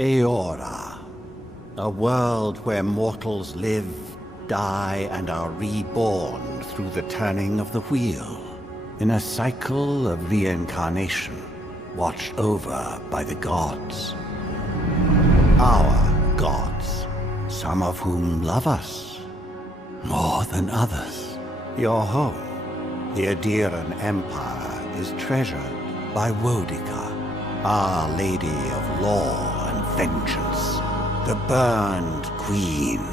Eora, a world where mortals live, die, and are reborn through the turning of the wheel, in a cycle of reincarnation, watched over by the gods. Our gods, some of whom love us more than others. Your home, the Adiran Empire, is treasured by Wodica, Our Lady of Law and Vengeance, the Burned Queen.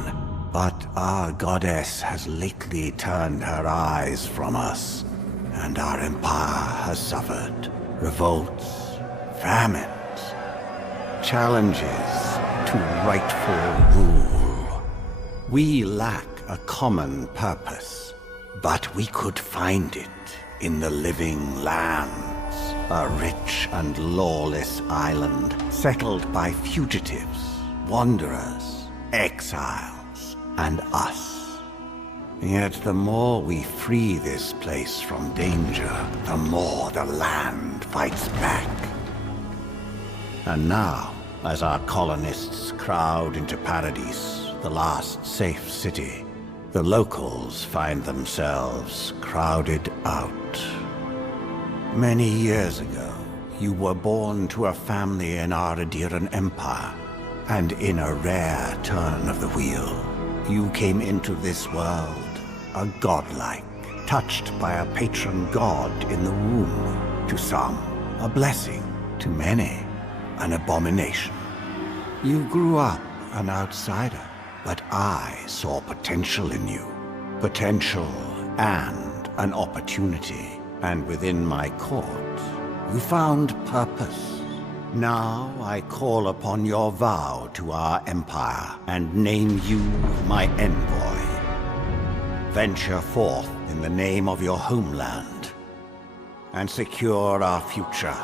But our goddess has lately turned her eyes from us, and our empire has suffered revolts, famines, challenges to rightful rule. We lack a common purpose, but we could find it in the living lands, a rich and lawless island settled by fugitives, wanderers, exiles, and us. Yet the more we free this place from danger, the more the land fights back. And now, as our colonists crowd into Paradise, the last safe city, the locals find themselves crowded out. Many years ago, you were born to a family in our Adiran Empire, and in a rare turn of the wheel, you came into this world a godlike, touched by a patron god in the womb. To some, a blessing; to many, an abomination. You grew up an outsider, but I saw potential in you. Potential and an opportunity. And within my court, you found purpose. Now I call upon your vow to our empire and name you my envoy. Venture forth in the name of your homeland and secure our future.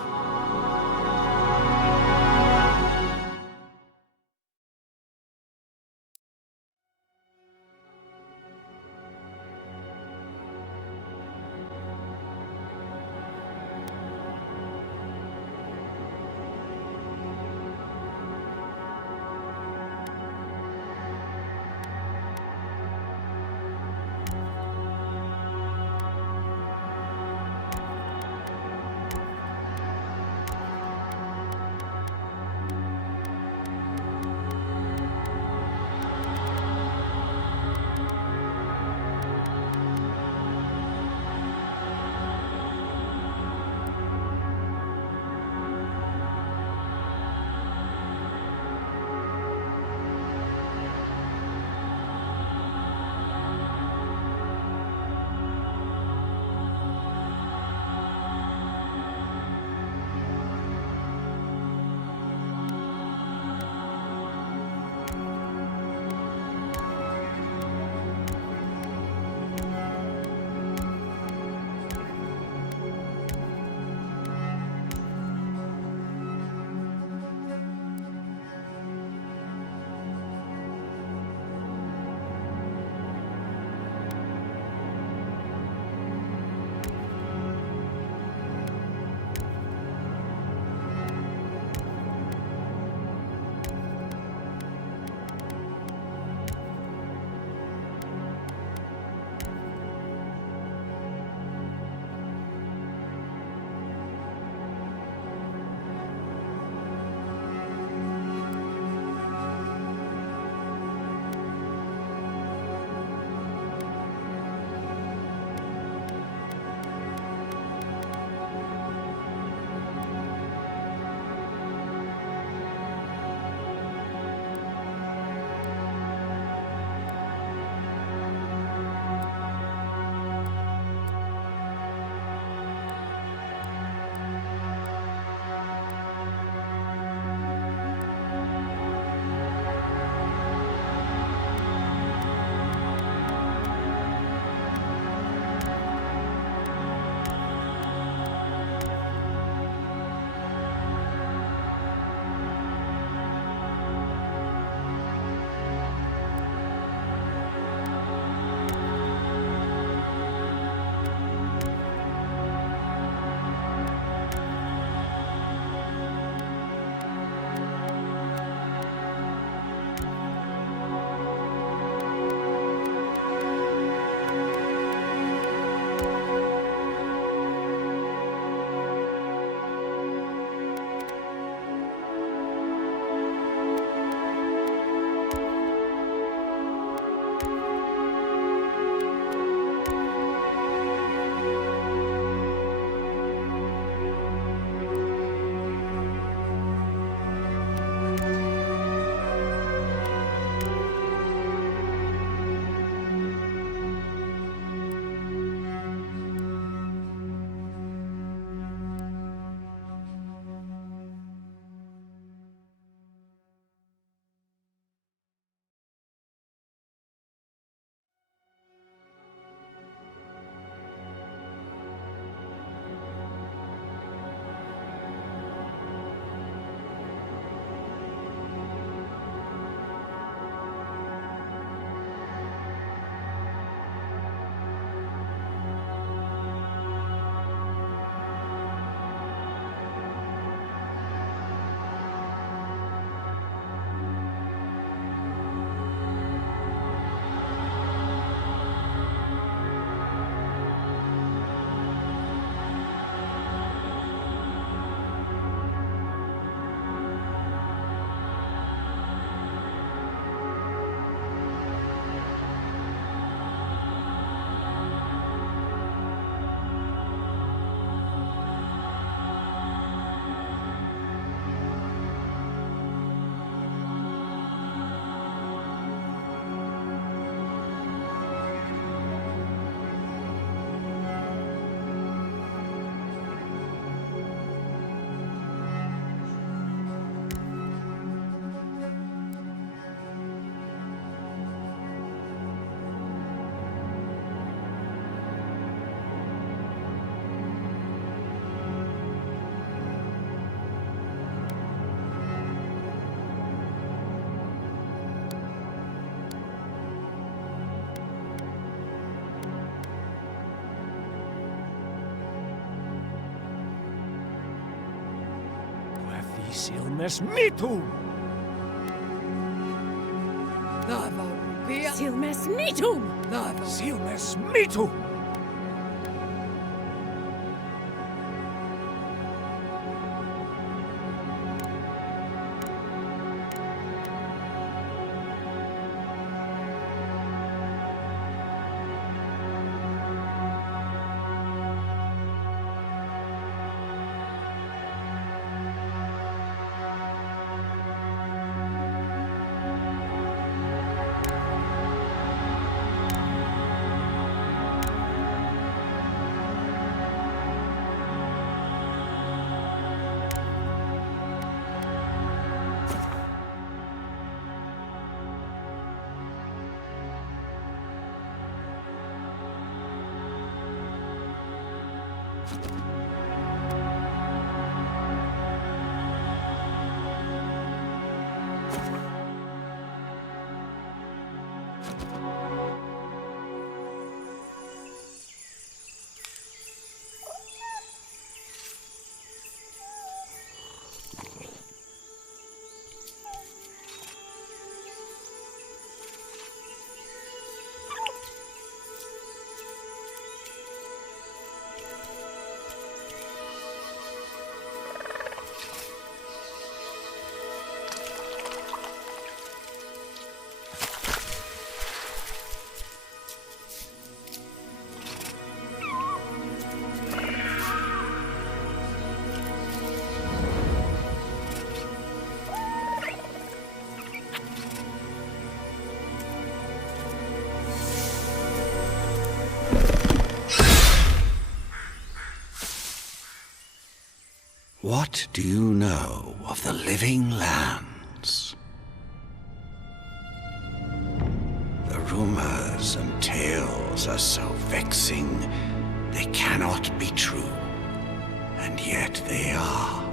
Silmes mitu! Silmes mitum! Silmes mitu! What do you know of the living lands? The rumors and tales are so vexing, they cannot be true, and yet they are.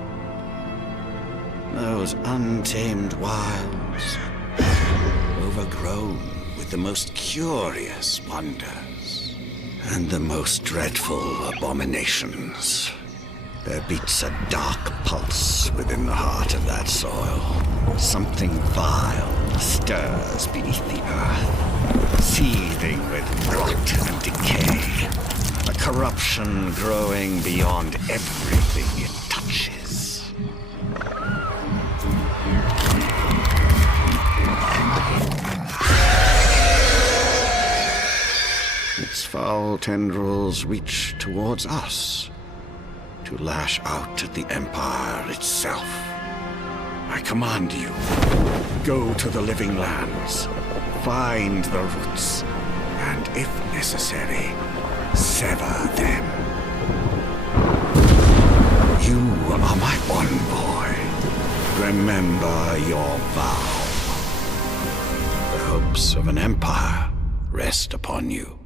Those untamed wilds, overgrown with the most curious wonders, and the most dreadful abominations. There beats a dark pulse within the heart of that soil. Something vile stirs beneath the earth, seething with rot and decay. A corruption growing beyond everything it touches. Its foul tendrils reach towards us, to lash out at the Empire itself. I command you, go to the living lands, find the roots, and if necessary, sever them. You are my envoy. Remember your vow. The hopes of an empire rest upon you.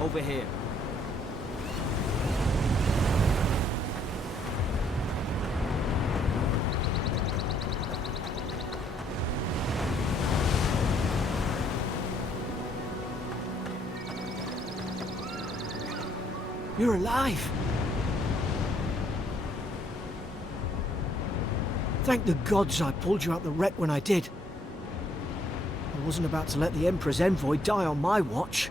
Over here. You're alive! Thank the gods I pulled you out the wreck when I did. I wasn't about to let the Emperor's envoy die on my watch.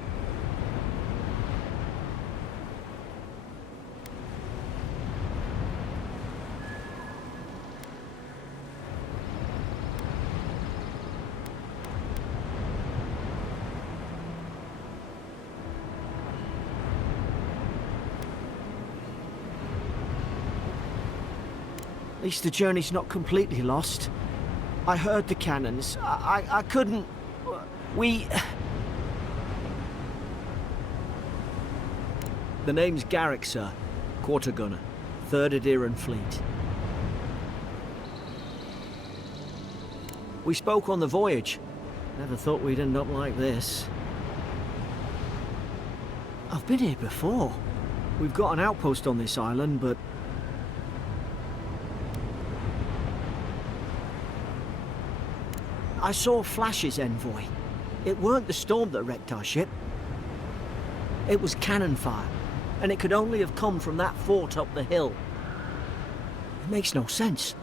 At least the journey's not completely lost. I heard the cannons. I couldn't... We... The name's Garrick, sir. Quarter gunner. 3rd Adheran Fleet. We spoke on the voyage. Never thought we'd end up like this. I've been here before. We've got an outpost on this island, but... I saw flashes, envoy. It weren't the storm that wrecked our ship. It was cannon fire, and it could only have come from that fort up the hill. It makes no sense.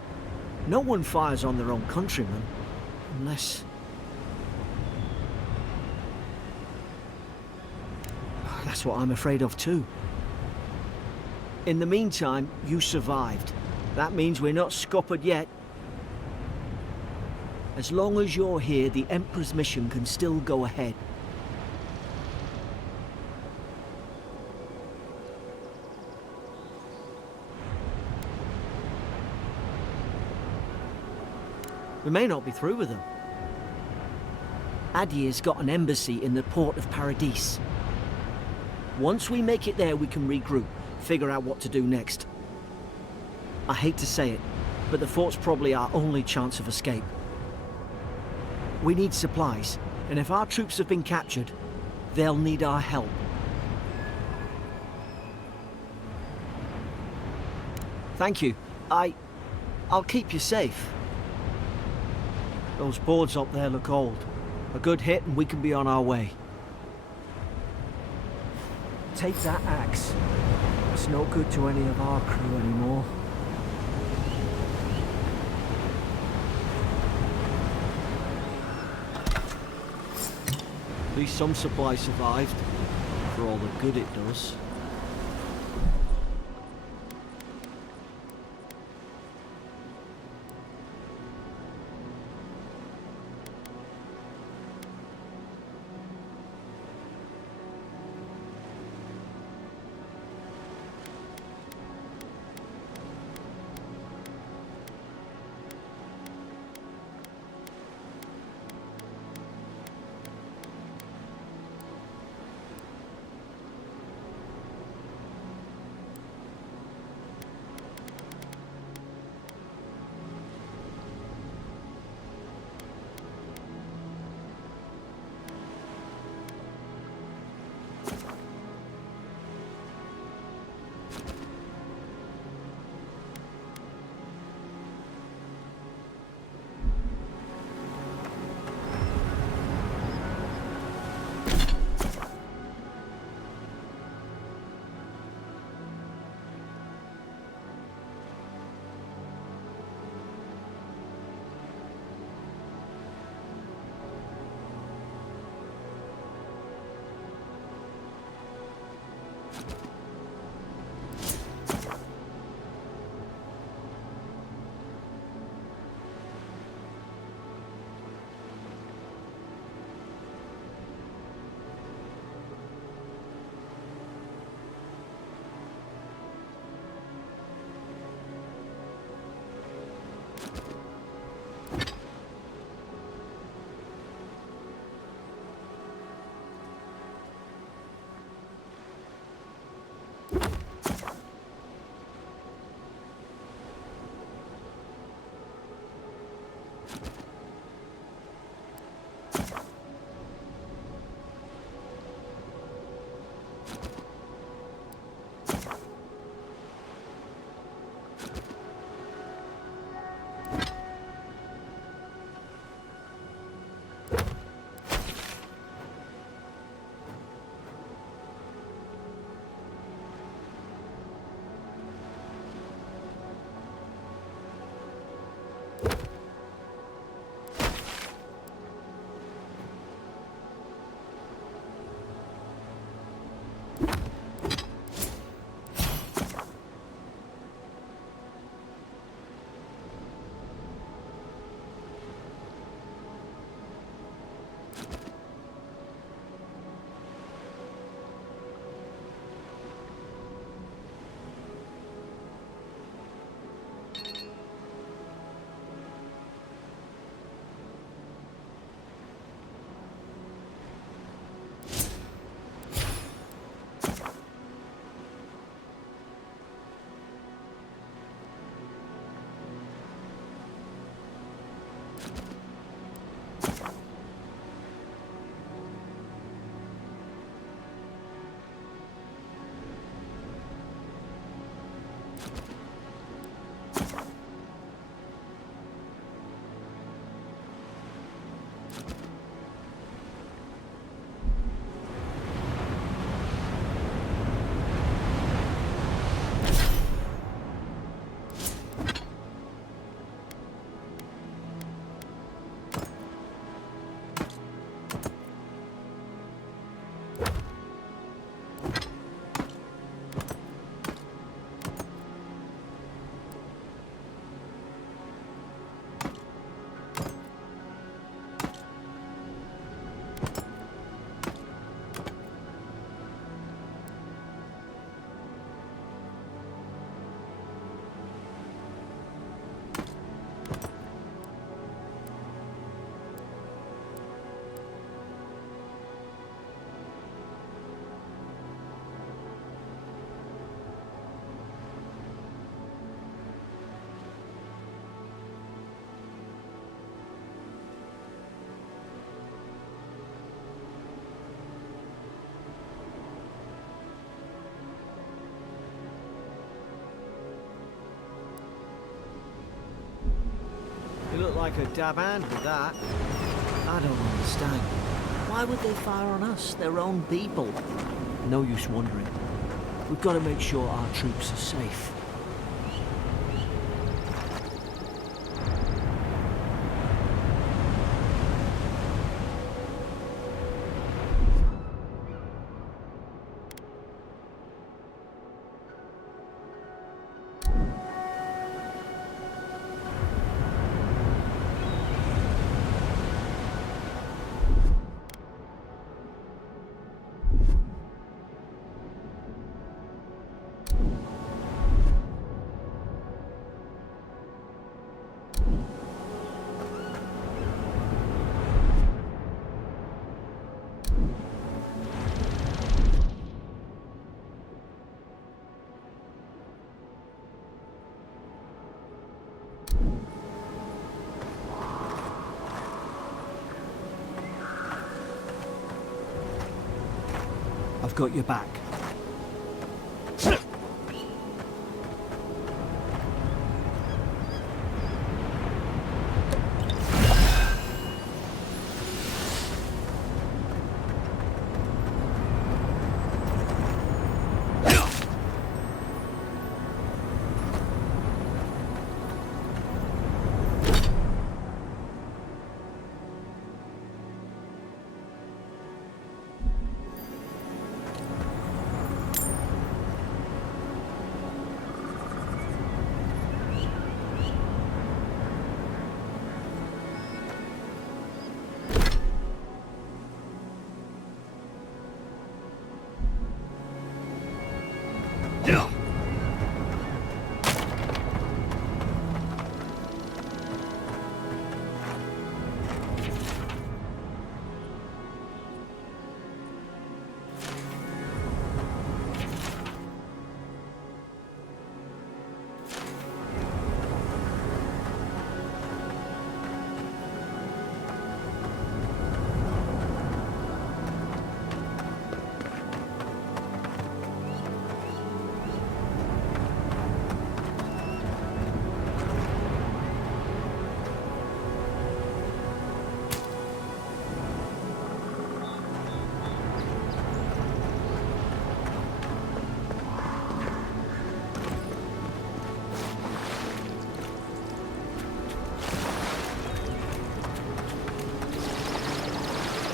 No one fires on their own countrymen, unless... That's what I'm afraid of too. In the meantime, you survived. That means we're not scuppered yet. As long as you're here, the Emperor's mission can still go ahead. We may not be through with them. Adir's got an embassy in the port of Paradis. Once we make it there, we can regroup, figure out what to do next. I hate to say it, but the fort's probably our only chance of escape. We need supplies, and if our troops have been captured, they'll need our help. Thank you. I'll keep you safe. Those boards up there look old. A good hit and we can be on our way. Take that axe. It's no good to any of our crew anymore. At least some supplies survived, for all the good it does. look like a dab hand with that. I don't understand. Why would they fire on us, their own people? No use wondering. We've got to make sure our troops are safe. I've got your back.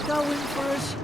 Going for us.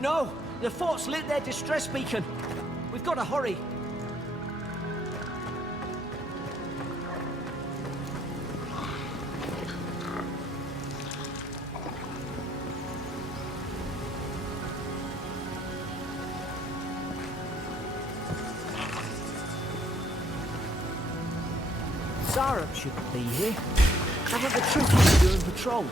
No! The fort's lit their distress beacon. We've got to hurry. Sarah shouldn't be here. Haven't the troops been doing patrols?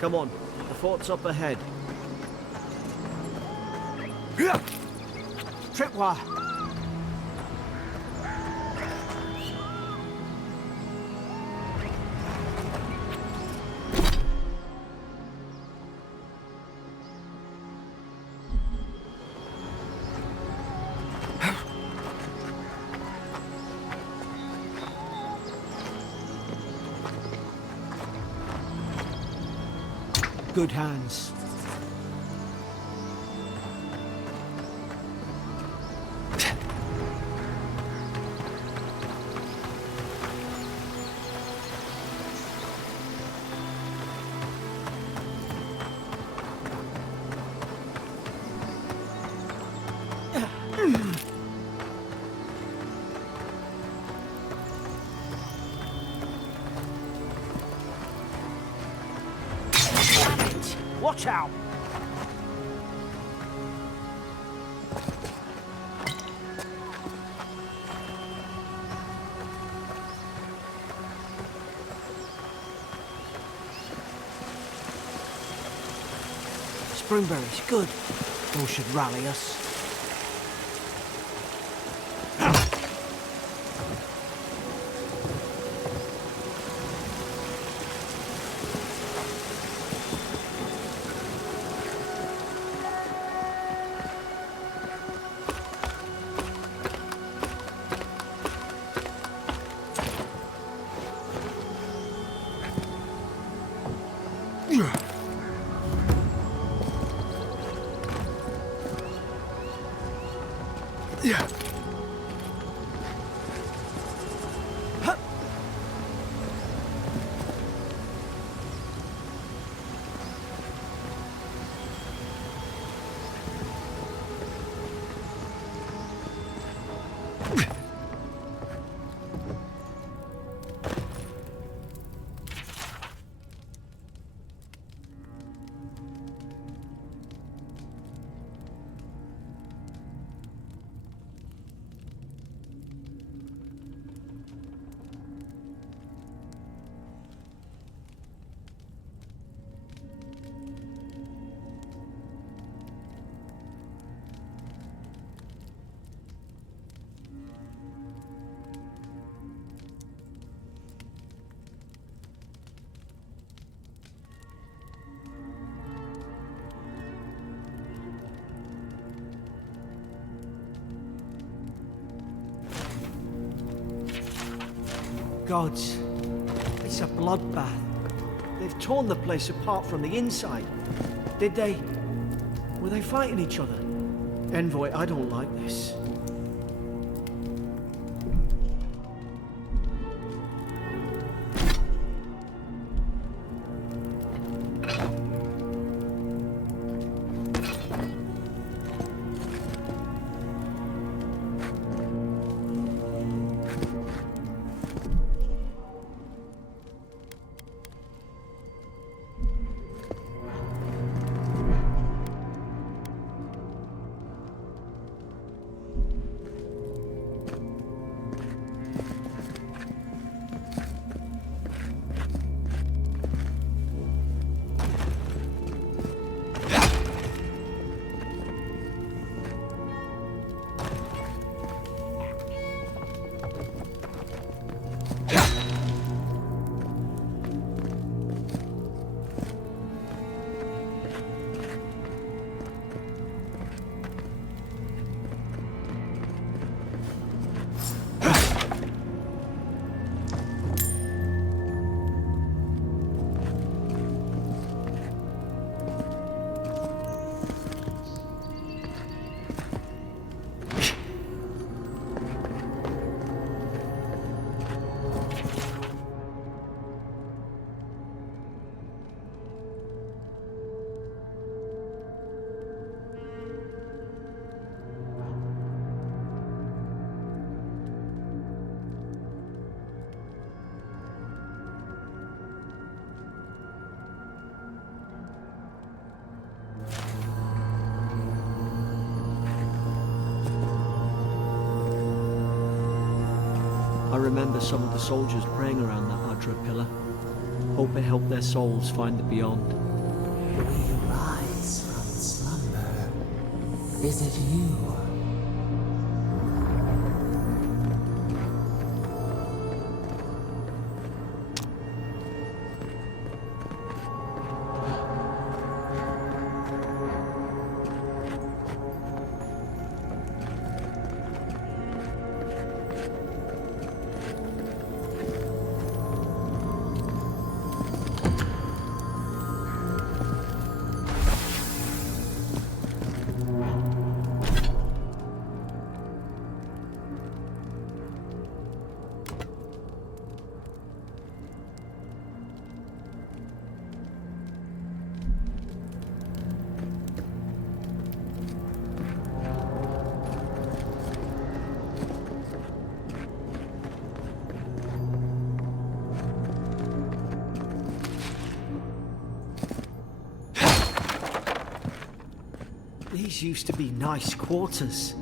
Come on, the fort's up ahead. Tripwire! Good hands. Watch out! Springberries, good. Those should rally us. Yeah. Gods, it's a bloodbath. They've torn the place apart from the inside. Did they? Were they fighting each other? Envoy, I don't like this. I remember some of the soldiers praying around that Adra pillar. Hope it helped their souls find the beyond. We rise from slumber. Is it you? These used to be nice quarters.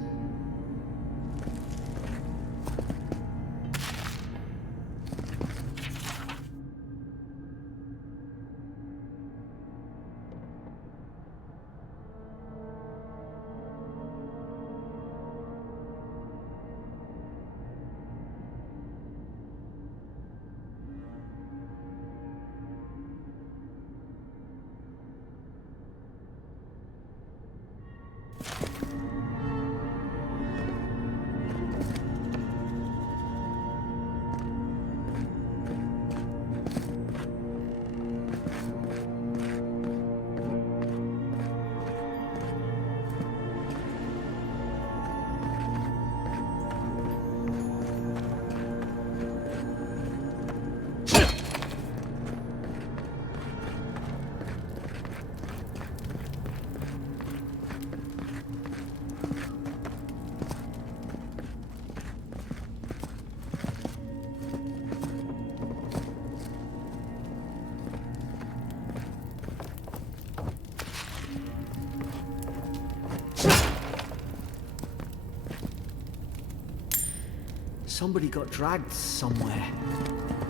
Somebody got dragged somewhere.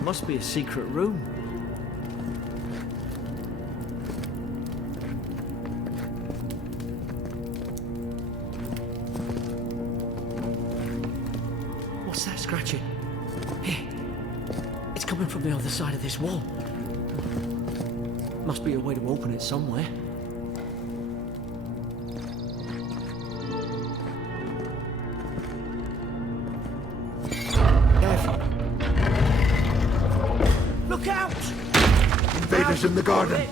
Must be a secret room. What's that scratching? Here. It's coming from the other side of this wall. Must be a way to open it somewhere. Look out! Invaders in the garden.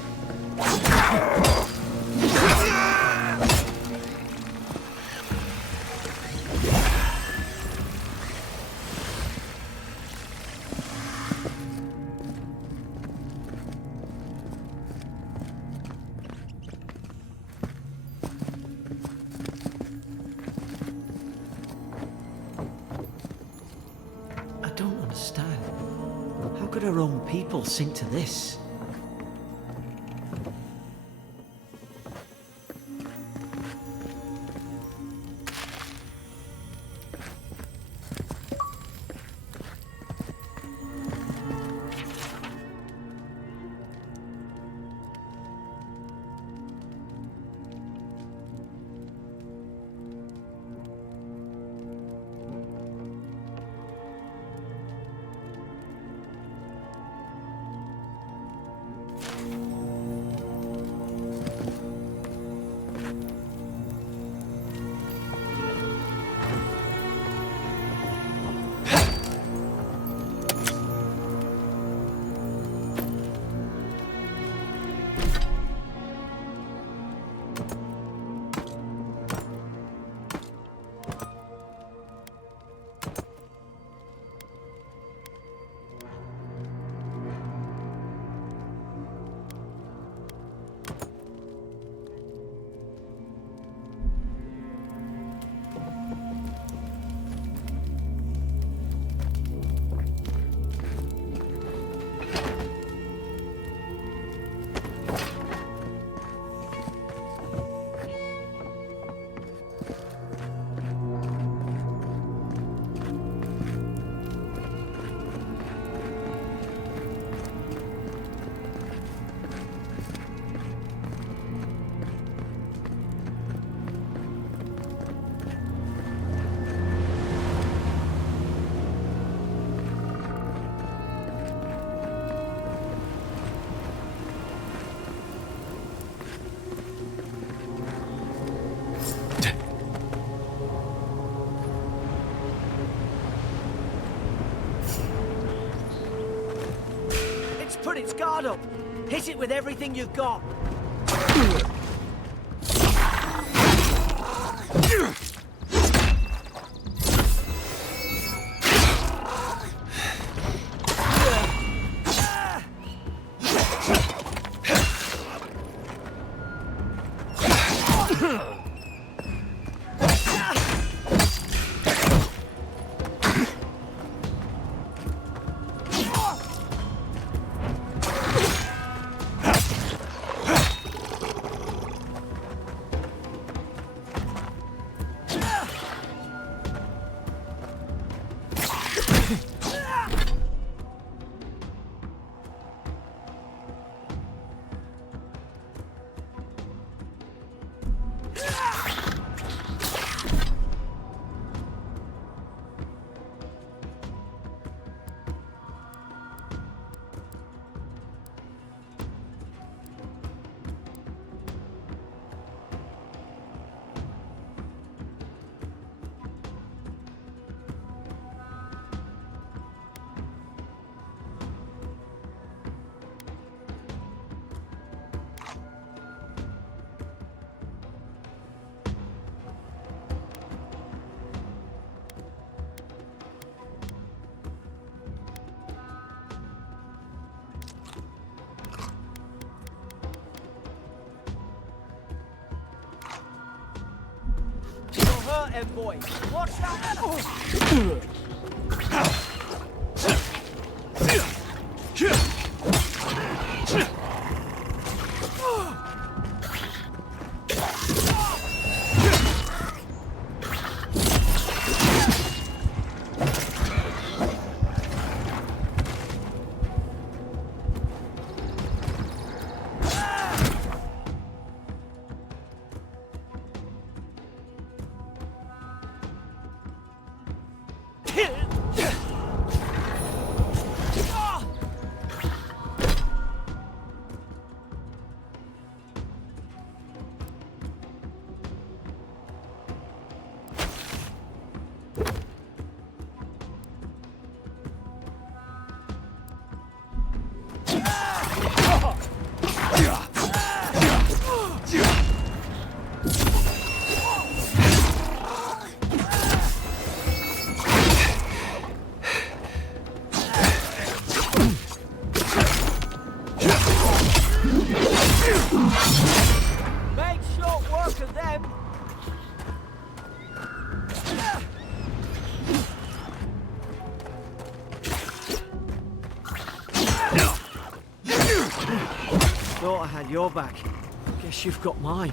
I don't understand. How could our own people sink to this? put its guard up. Hit it with everything you've got. Envoy, watch that! Make short work of them! Thought I had your back. Guess you've got mine.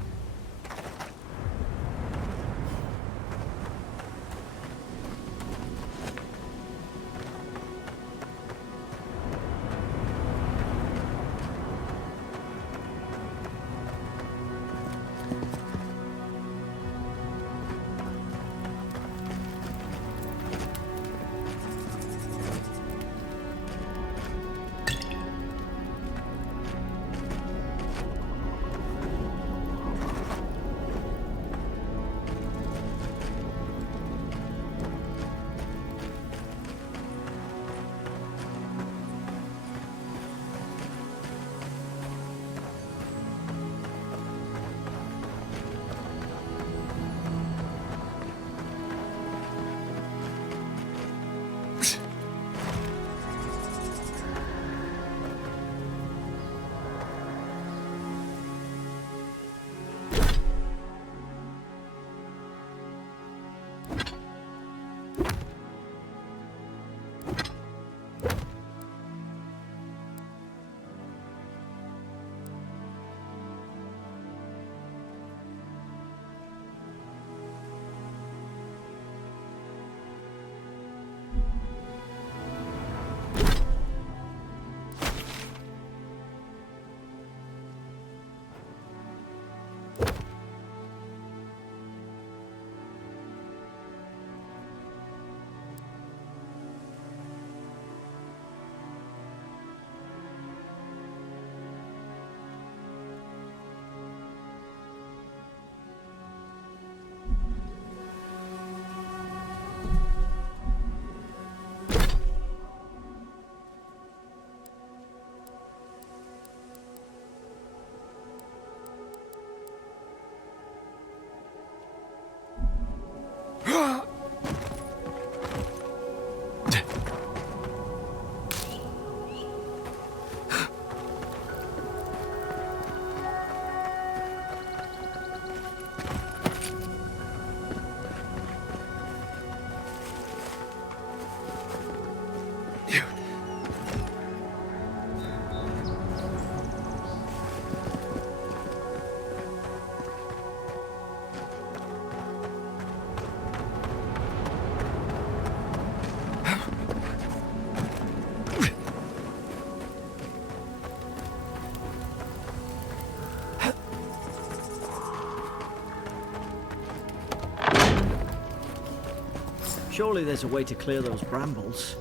Surely there's a way to clear those brambles.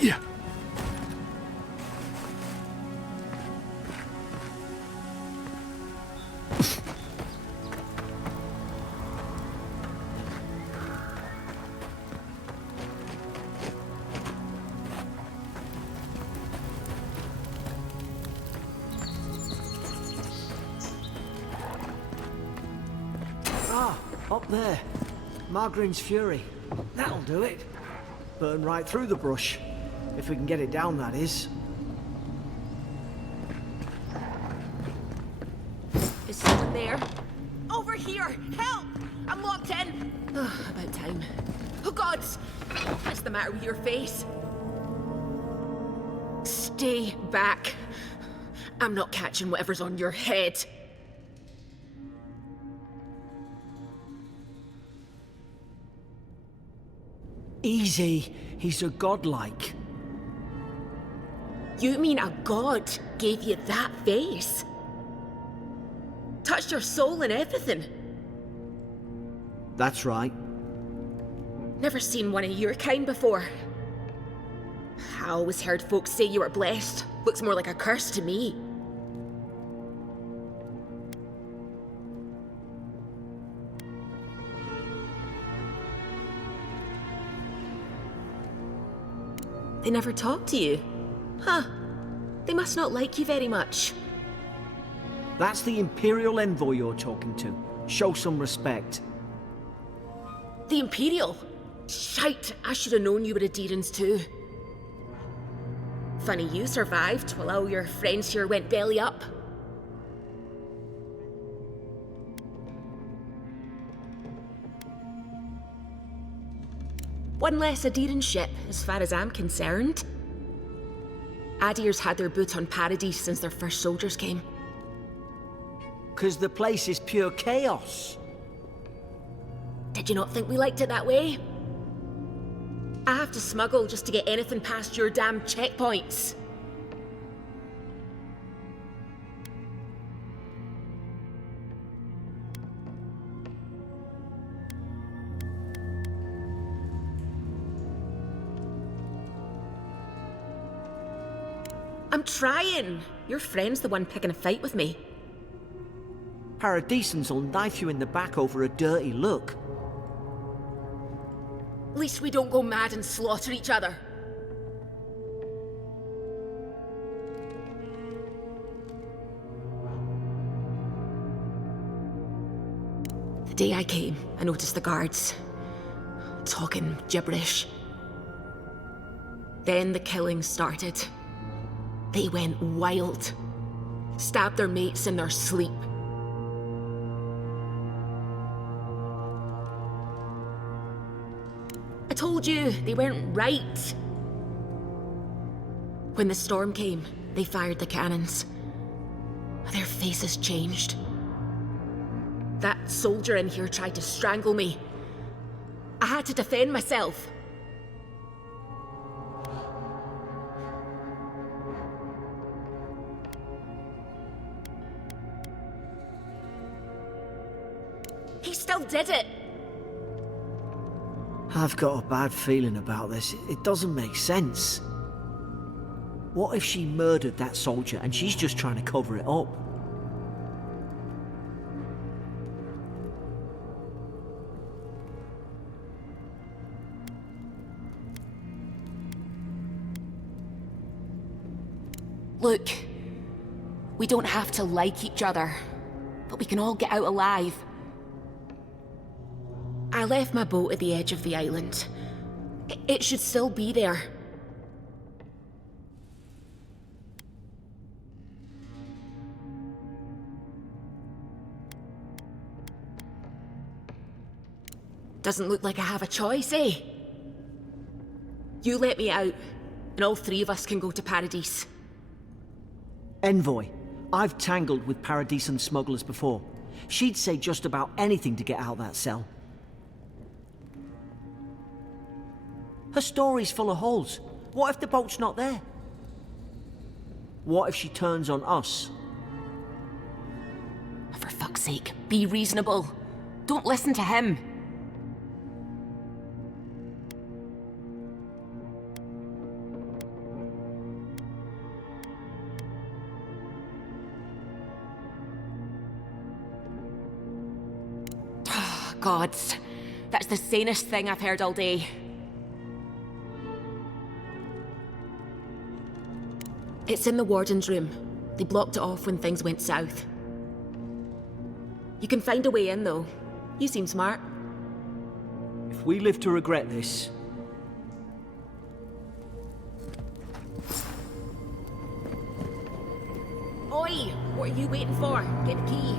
Yeah. Ah, up there. Margarine's Fury. That'll do it. Burn right through the brush. If we can get it down, that is. Is someone there? Over here! Help! I'm locked in! About time. Oh, gods! What's the matter with your face? Stay back. I'm not catching whatever's on your head. Easy. He's a godlike. You mean a god gave you that face? Touched your soul and everything? That's right. Never seen one of your kind before. I always heard folks say you were blessed. Looks more like a curse to me. They never talk to you? Huh. They must not like you very much. That's the Imperial envoy you're talking to. Show some respect. The Imperial? Shite, I should have known you were a Deerans too. Funny you survived while all your friends here went belly up. One less Aderan ship, as far as I'm concerned. Adir's had their boot on Paradise since their first soldiers came. 'Cause the place is pure chaos. Did you not think we liked it that way? I have to smuggle just to get anything past your damn checkpoints. I'm trying. Your friend's the one picking a fight with me. Paradisans will knife you in the back over a dirty look. At least we don't go mad and slaughter each other. The day I came, I noticed the guards talking gibberish. Then the killing started. They went wild. Stabbed their mates in their sleep. I told you, they weren't right. When the storm came, they fired the cannons. Their faces changed. That soldier in here tried to strangle me. I had to defend myself. He still did it. I've got a bad feeling about this. It doesn't make sense. What if she murdered that soldier and she's just trying to cover it up? Look, we don't have to like each other, but we can all get out alive. I left my boat at the edge of the island. It should still be there. Doesn't look like I have a choice, eh? You let me out, and all three of us can go to Paradise. Envoy, I've tangled with Paradisan smugglers before. She'd say just about anything to get out of that cell. Her story's full of holes. What if the boat's not there? What if she turns on us? For fuck's sake, be reasonable. Don't listen to him. Gods, that's the sanest thing I've heard all day. It's in the warden's room. They blocked it off when things went south. You can find a way in, though. You seem smart. If we live to regret this... Oi! What are you waiting for? Get the key.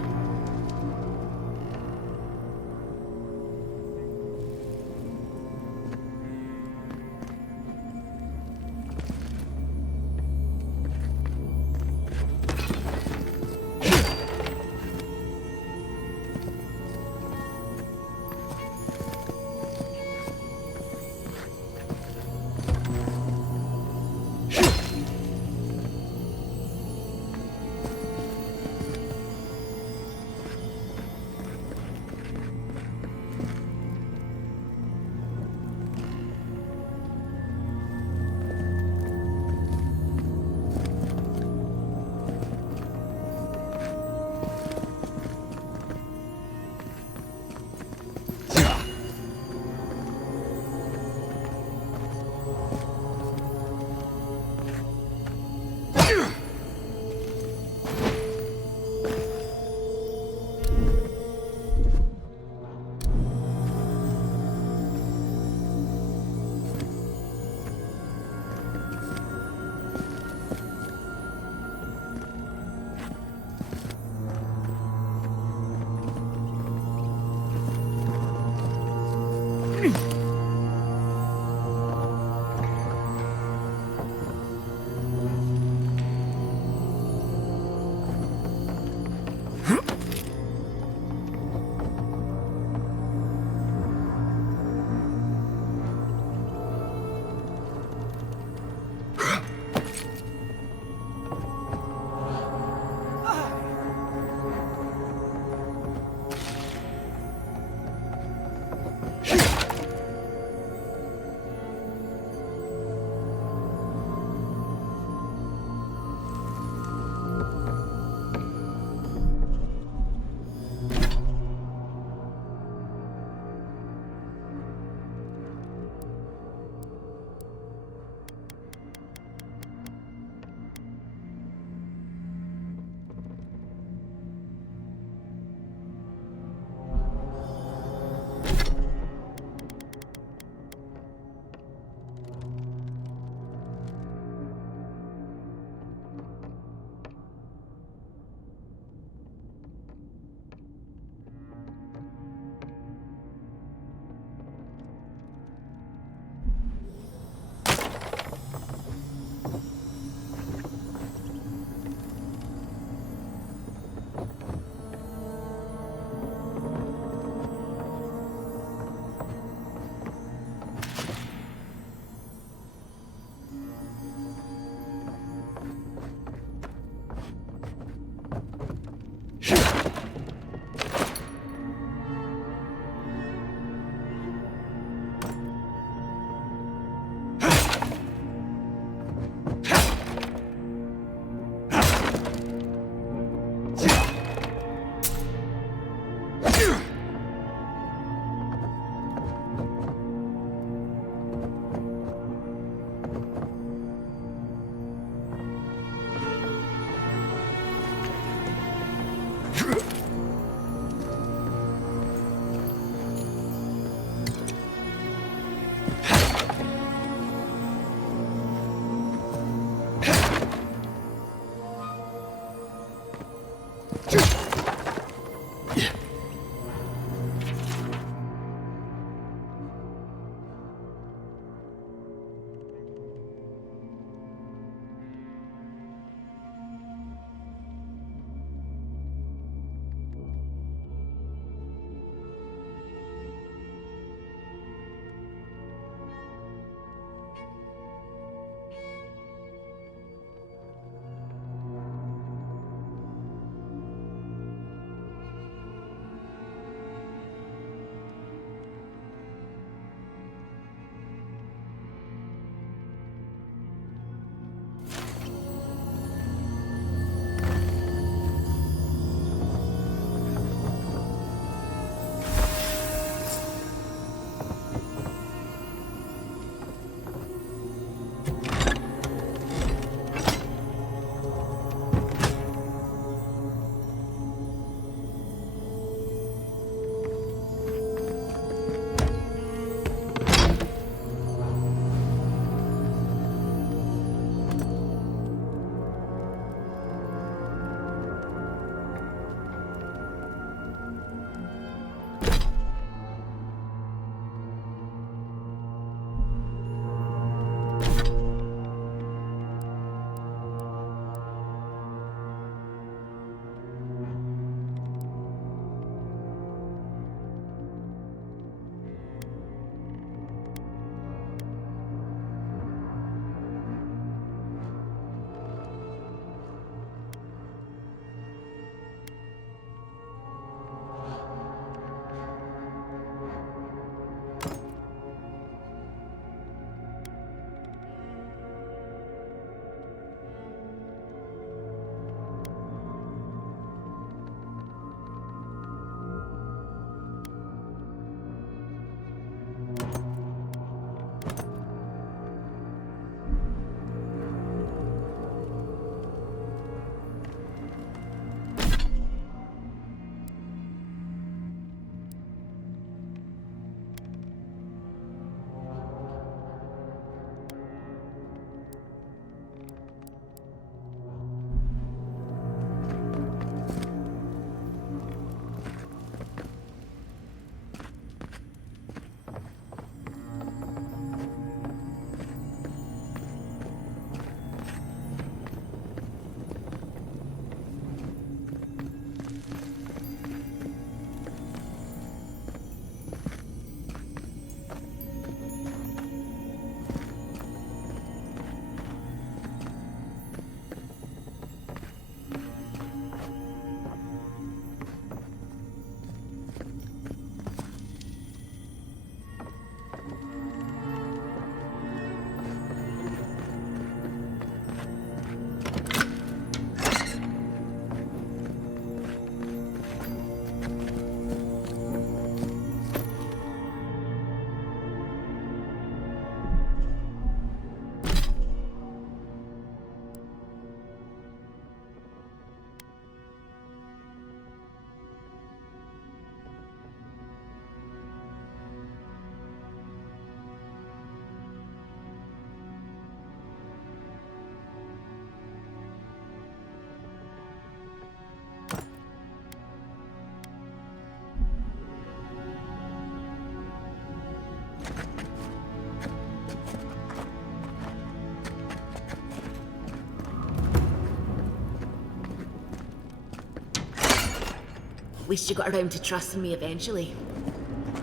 At least you got around to trusting me eventually.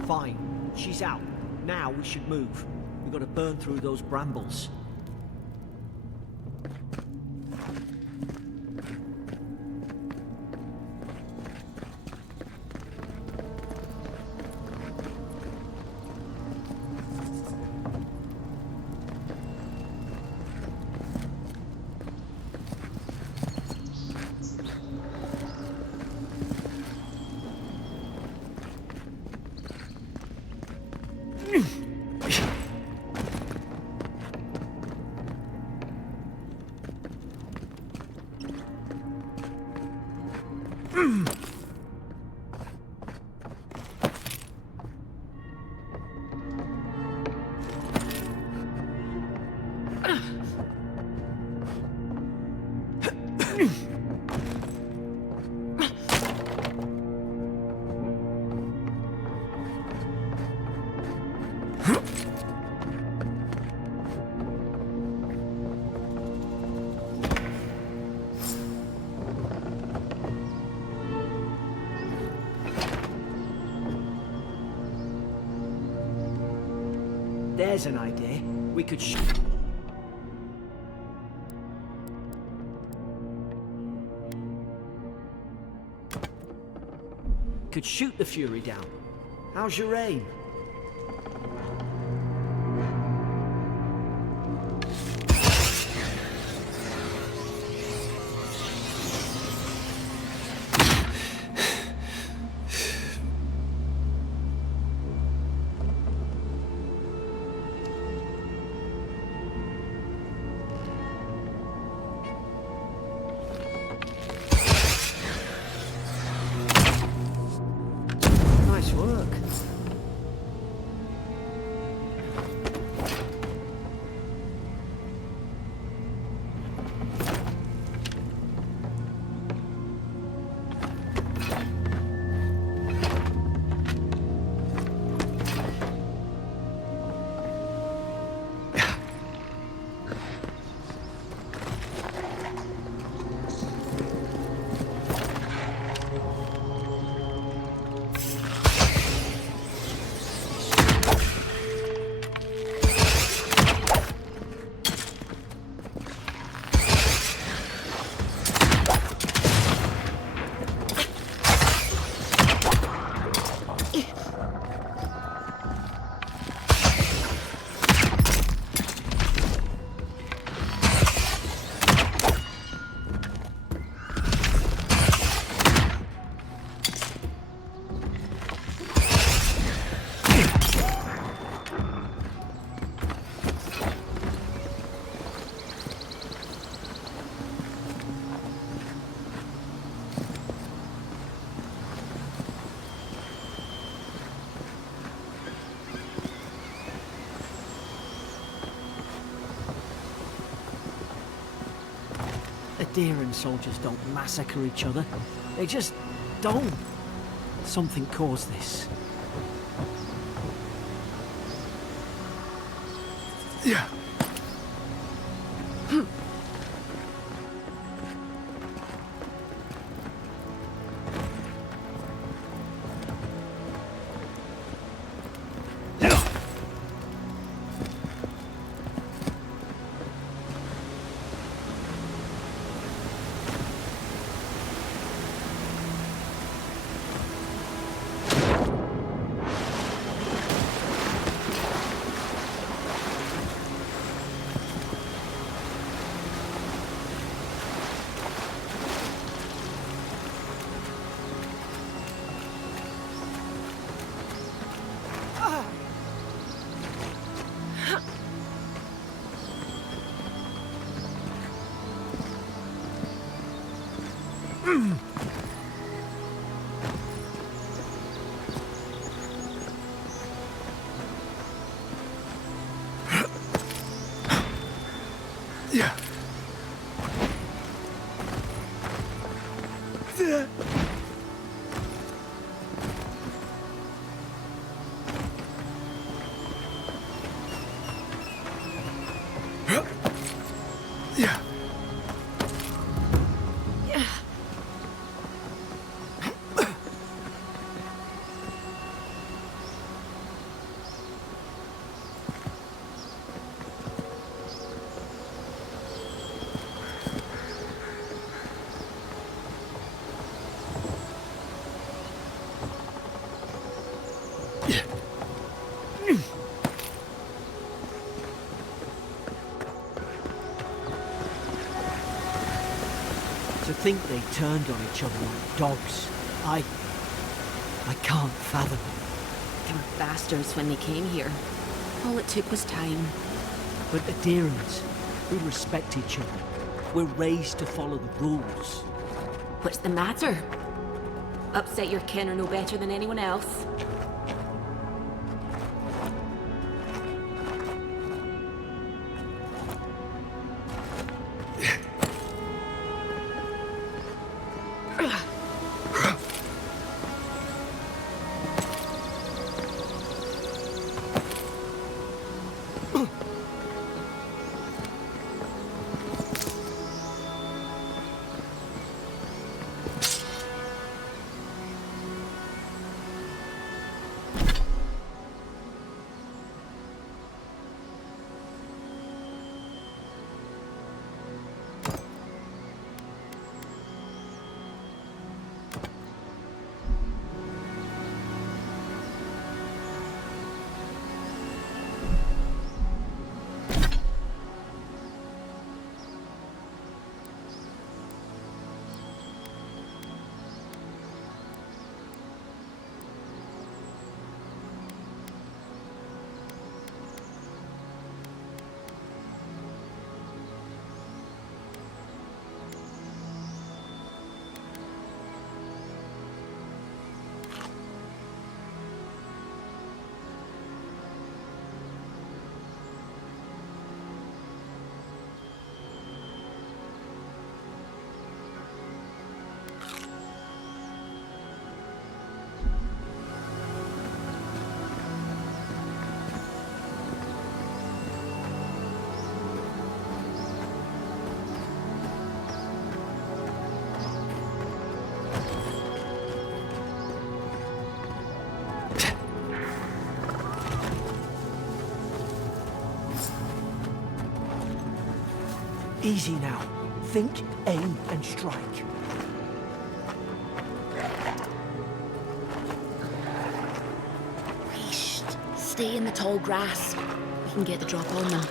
Fine. She's out. Now we should move. We've got to burn through those brambles. There's an idea. We could shoot the Fury down. How's your aim? Nice work. Adherent soldiers don't massacre each other. They just don't. Something caused this. Yeah. Yeah. Yeah. To think they turned on each other like dogs. I can't fathom it. They were bastards when they came here. All it took was time. But adherents, we respect each other. We're raised to follow the rules. What's the matter? Upset your kin are no better than anyone else. Easy now. Think, aim, and strike. Shh. Stay in the tall grass. We can get the drop on them.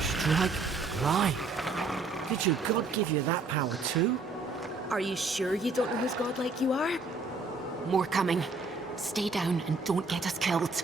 Strike blind. Did your god give you that power too? Are you sure you don't know who's godlike you are? More coming. Stay down and don't get us killed.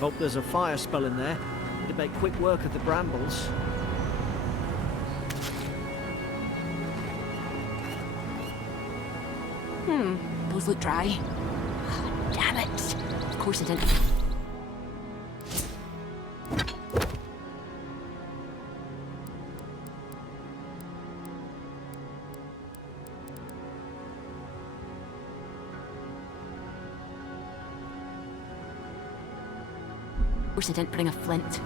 Hope there's a fire spell in there to make quick work of the brambles. Those look dry. Damn it! Of course I didn't. Of course I didn't bring a flint.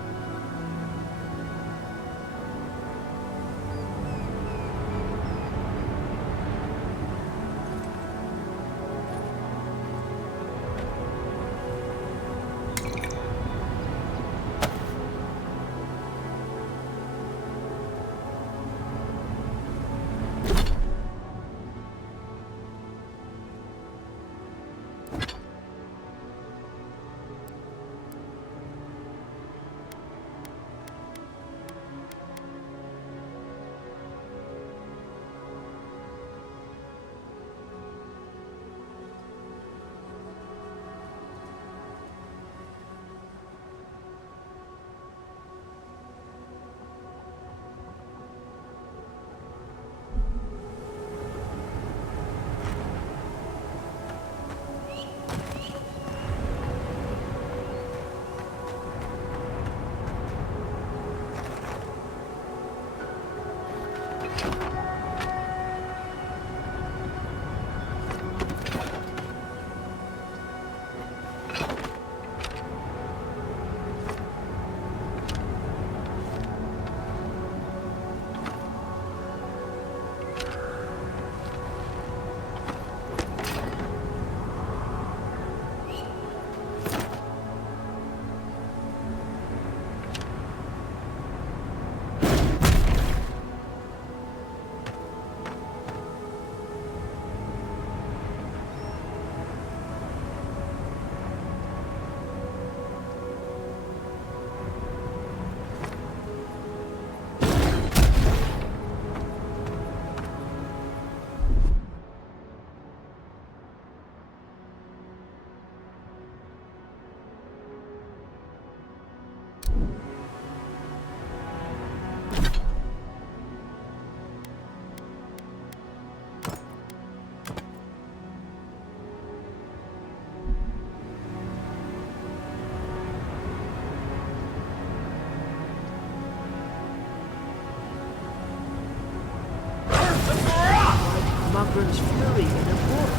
Mugren's fury in a book.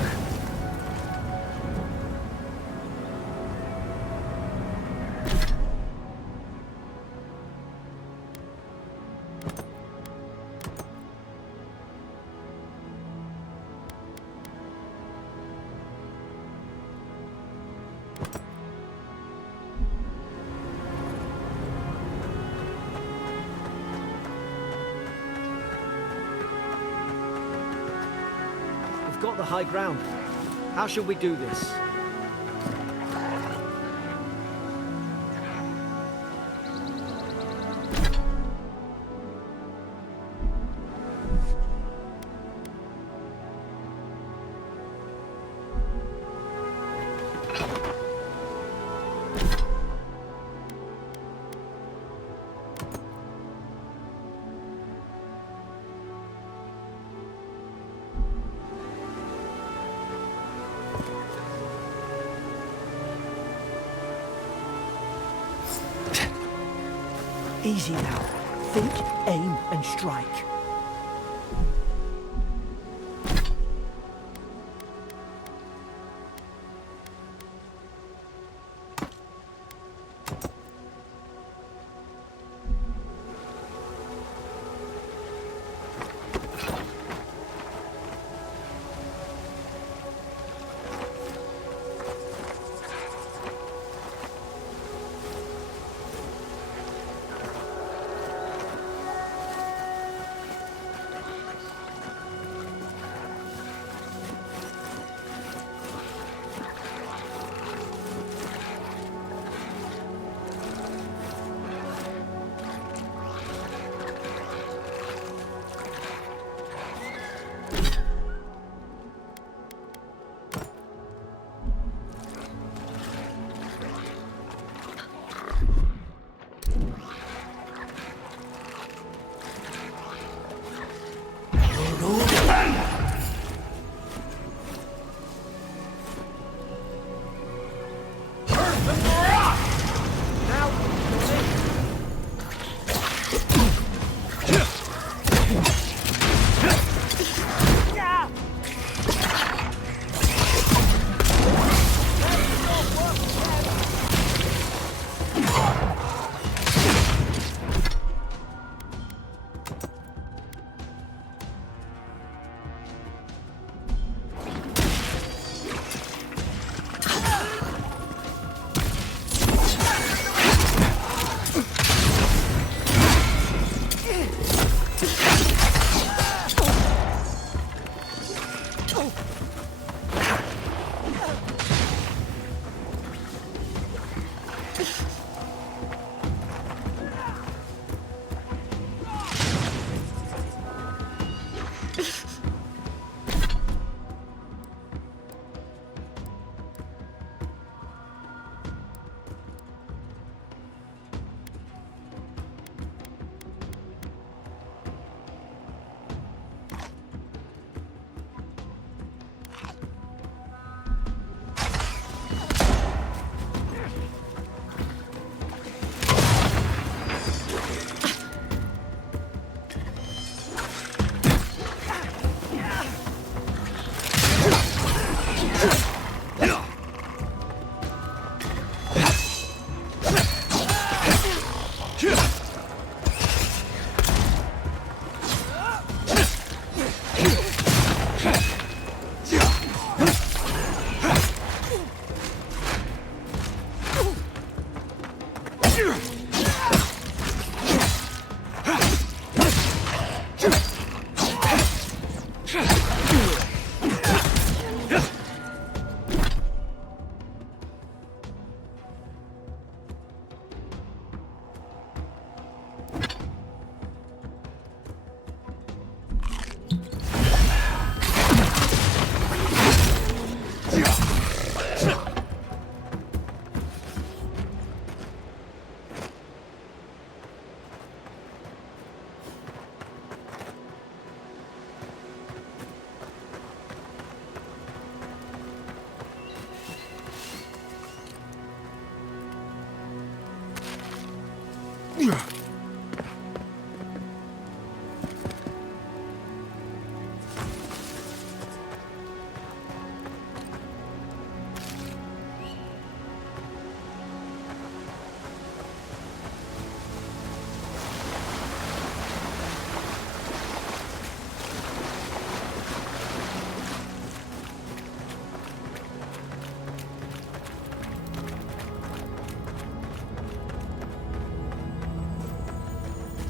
Got the high ground. How should we do this? Easy now. Think, aim, and strike.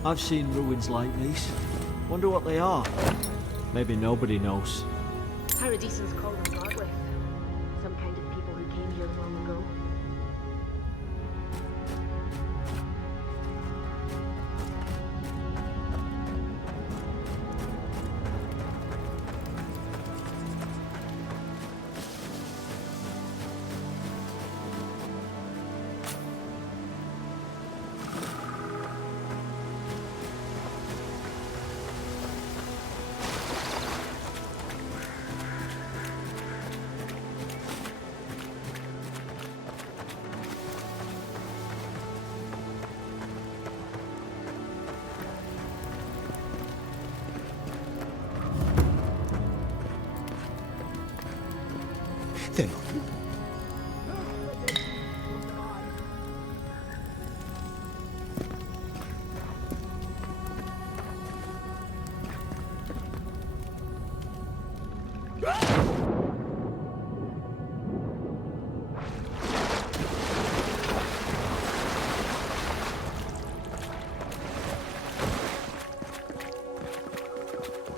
I've seen ruins like these. Wonder what they are. Maybe nobody knows. Paradisans call them godless. Some kind of people who came here long ago. Then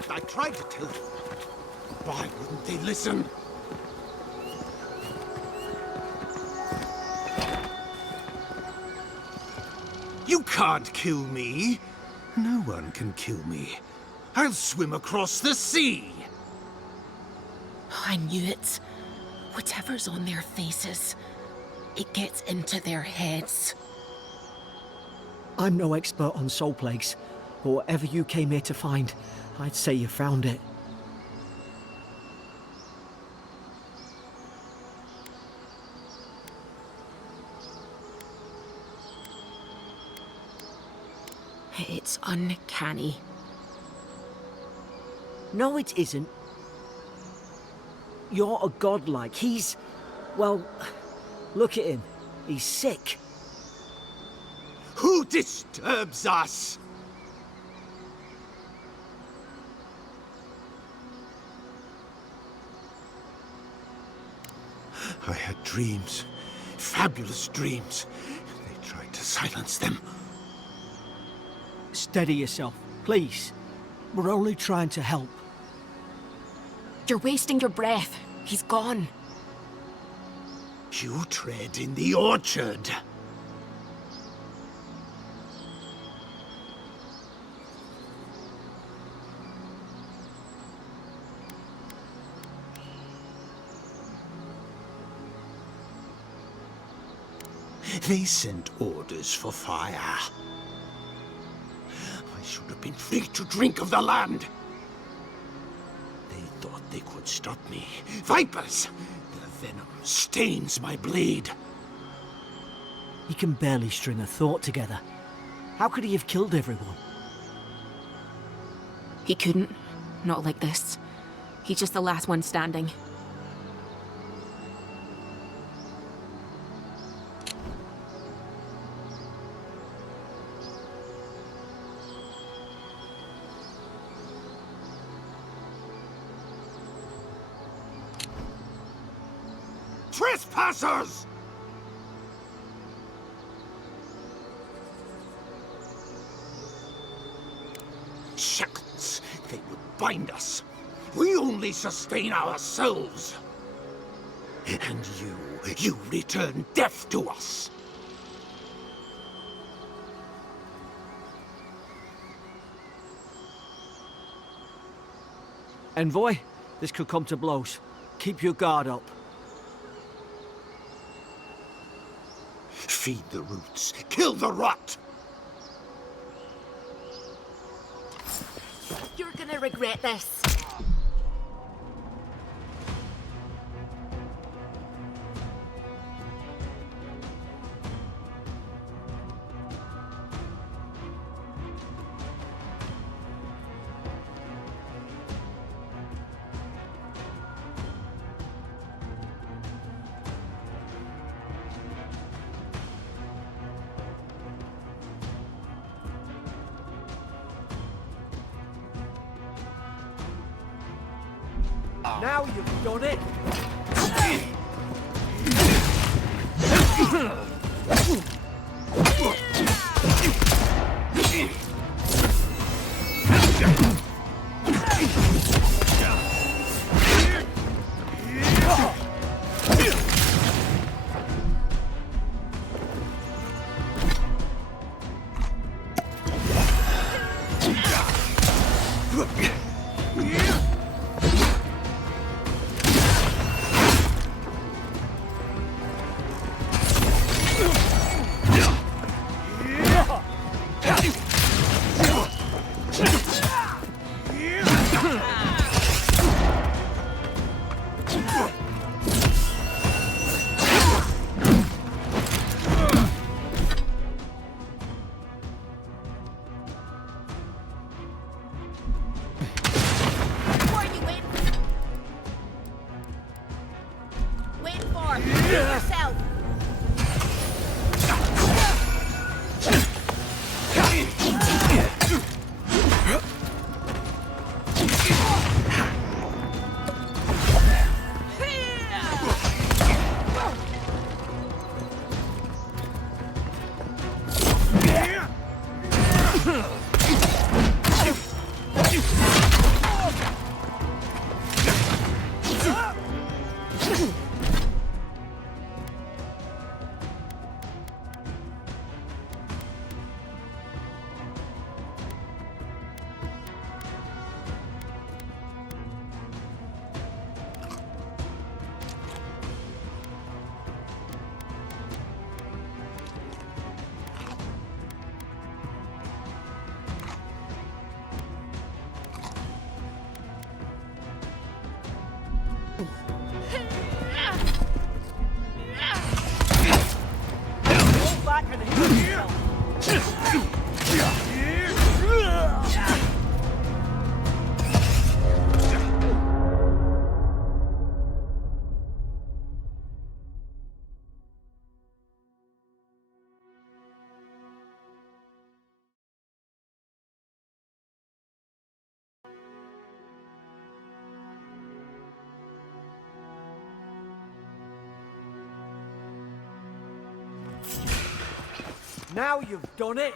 I tried to tell them. Why wouldn't they listen? You can't kill me. No one can kill me. I'll swim across the sea. I knew it. Whatever's on their faces, it gets into their heads. I'm no expert on soul plagues, but whatever you came here to find, I'd say you found it. It's uncanny. No, it isn't. You're a godlike. He's... well, look at him. He's sick. Who disturbs us? I had dreams. Fabulous dreams. They tried to silence them. Steady yourself, please. We're only trying to help. You're wasting your breath. He's gone. You tread in the orchard. They sent orders for fire. I should have been free to drink of the land. They thought they could stop me. Vipers! Their venom stains my blade. He can barely string a thought together. How could he have killed everyone? He couldn't. Not like this. He's just the last one standing. Trespassers! shackles. They would bind us. We only sustain ourselves. And you return death to us. Envoy, this could come to blows. Keep your guard up. Feed the roots. Kill the rot. You're gonna regret this. Now you've done it! Now you've done it!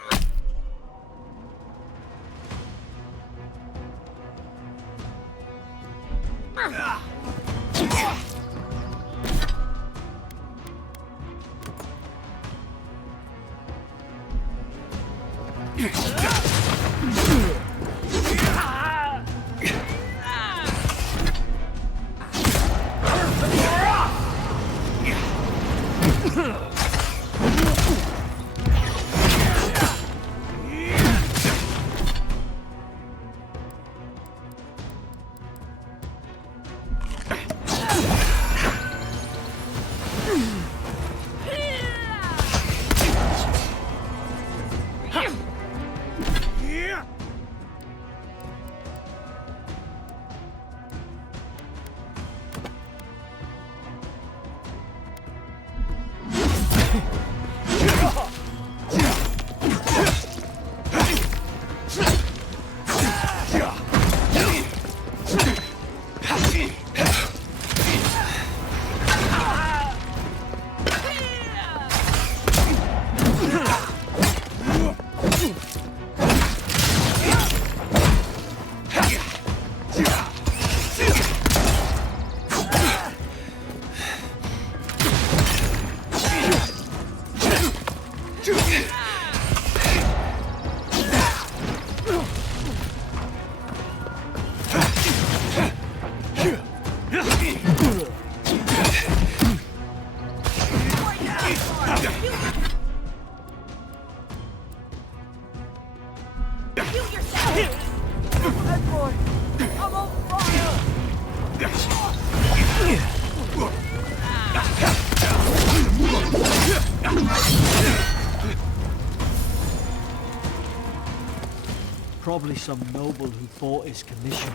Probably some noble who bought his commission.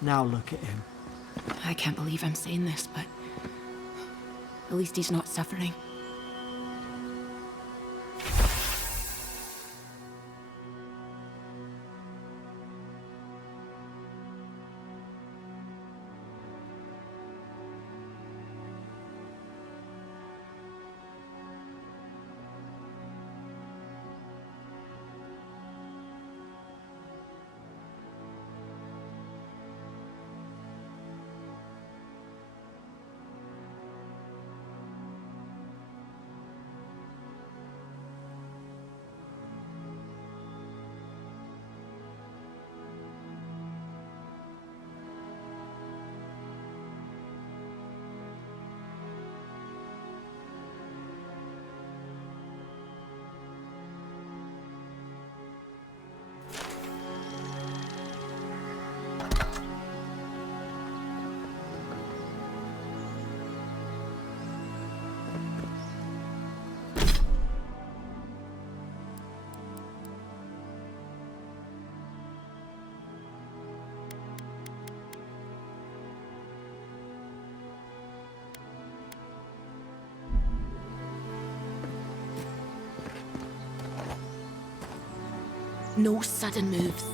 Now look at him. I can't believe I'm saying this, but at least he's not suffering. No sudden moves.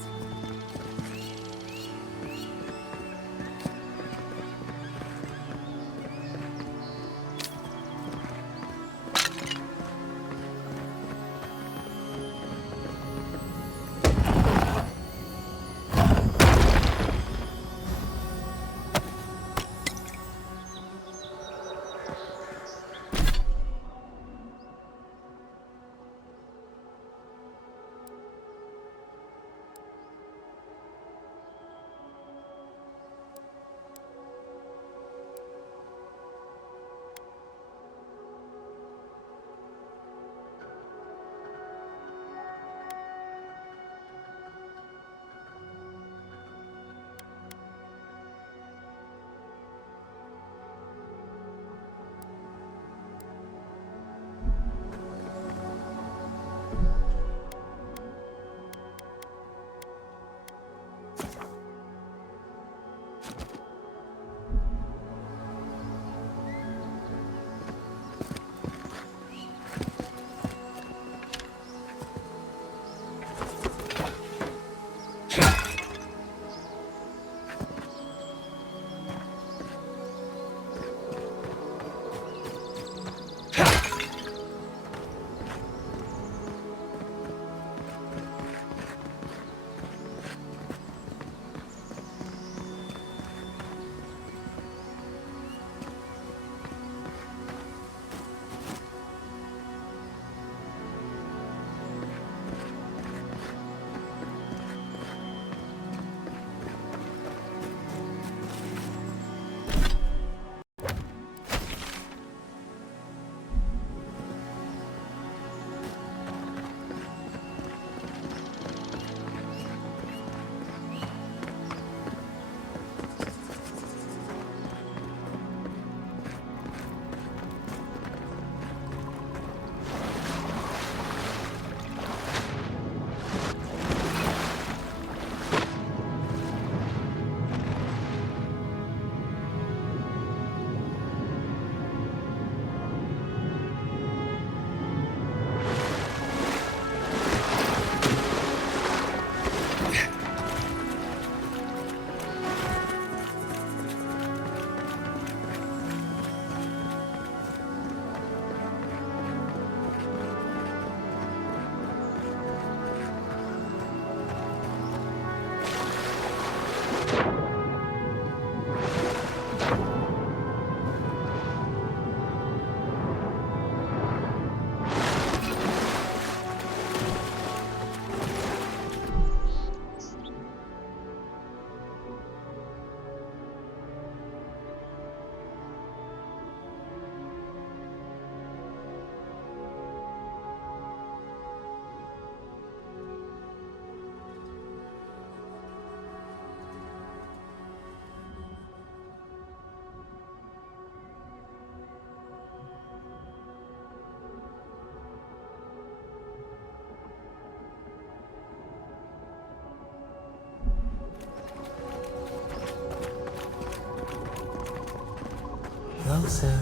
closer,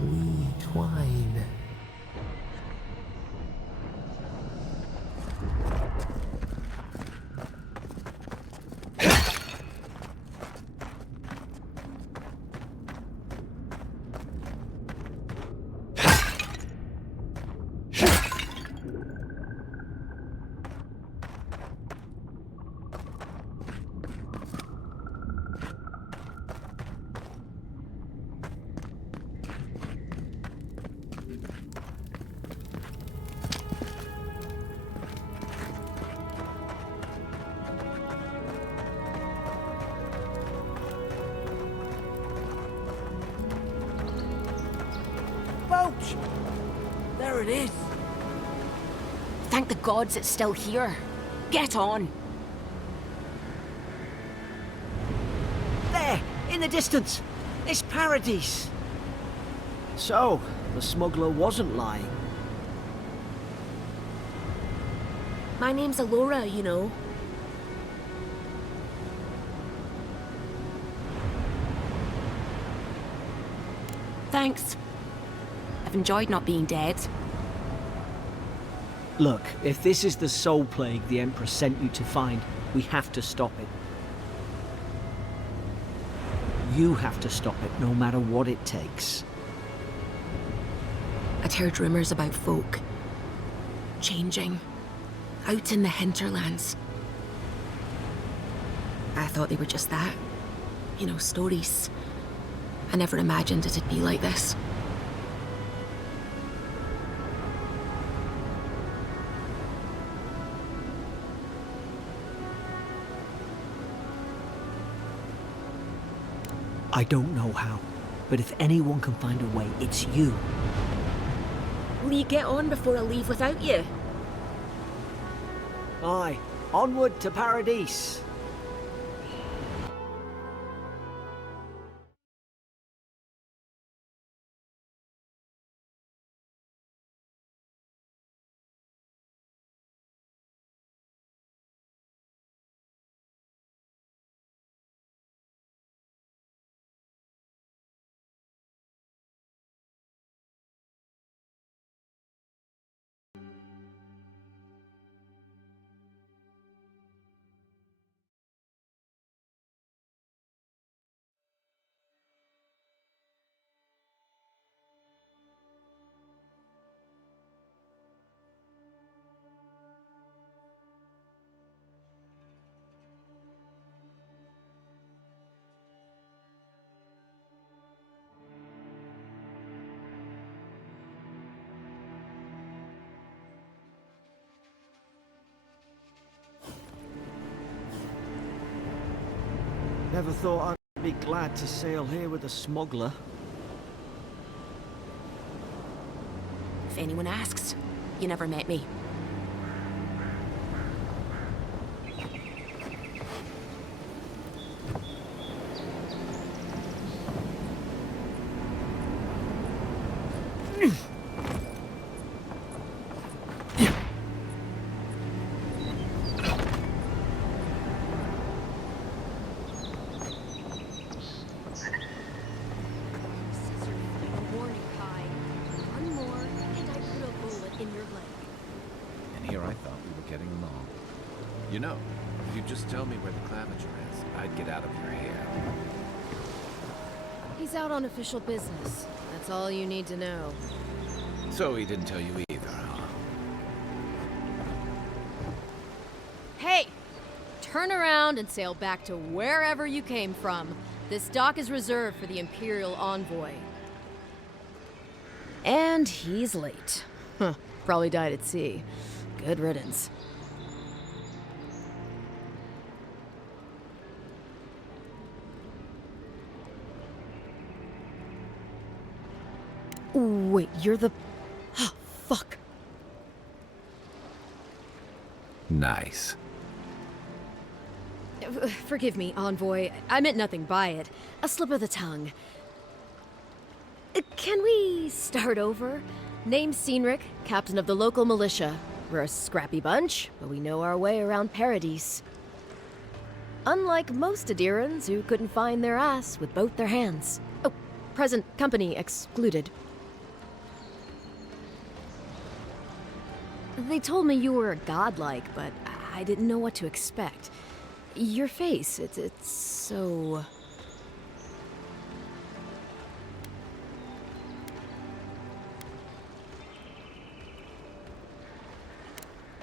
we twine. Boat! There it is. Thank the gods it's still here. Get on. There, in the distance. It's Paradise. So, the smuggler wasn't lying. My name's Alora, you know. Thanks. I've enjoyed not being dead. Look, if this is the soul plague the Emperor sent you to find, we have to stop it. You have to stop it, no matter what it takes. I'd heard rumors about folk changing out in the hinterlands. I thought they were just that. You know, stories. I never imagined it'd be like this. I don't know how, but if anyone can find a way, it's you. Will you get on before I leave without you? Aye, onward to Paradise. Never thought I'd be glad to sail here with a smuggler. If anyone asks, you never met me. You know, if you just tell me where the claviger is, I'd get out of your hair. He's out on official business. That's all you need to know. So he didn't tell you either, huh? Hey! Turn around and sail back to wherever you came from. This dock is reserved for the Imperial Envoy. And he's late. Huh. Probably died at sea. Good riddance. Wait, you're the... Oh, fuck. Nice. Forgive me, Envoy. I meant nothing by it. A slip of the tongue. Can we start over? Name's Cynric, captain of the local militia. We're a scrappy bunch, but we know our way around Paradise. Unlike most Adirans who couldn't find their ass with both their hands. Oh, present company excluded. They told me you were godlike, but I didn't know what to expect. Your face, it's so...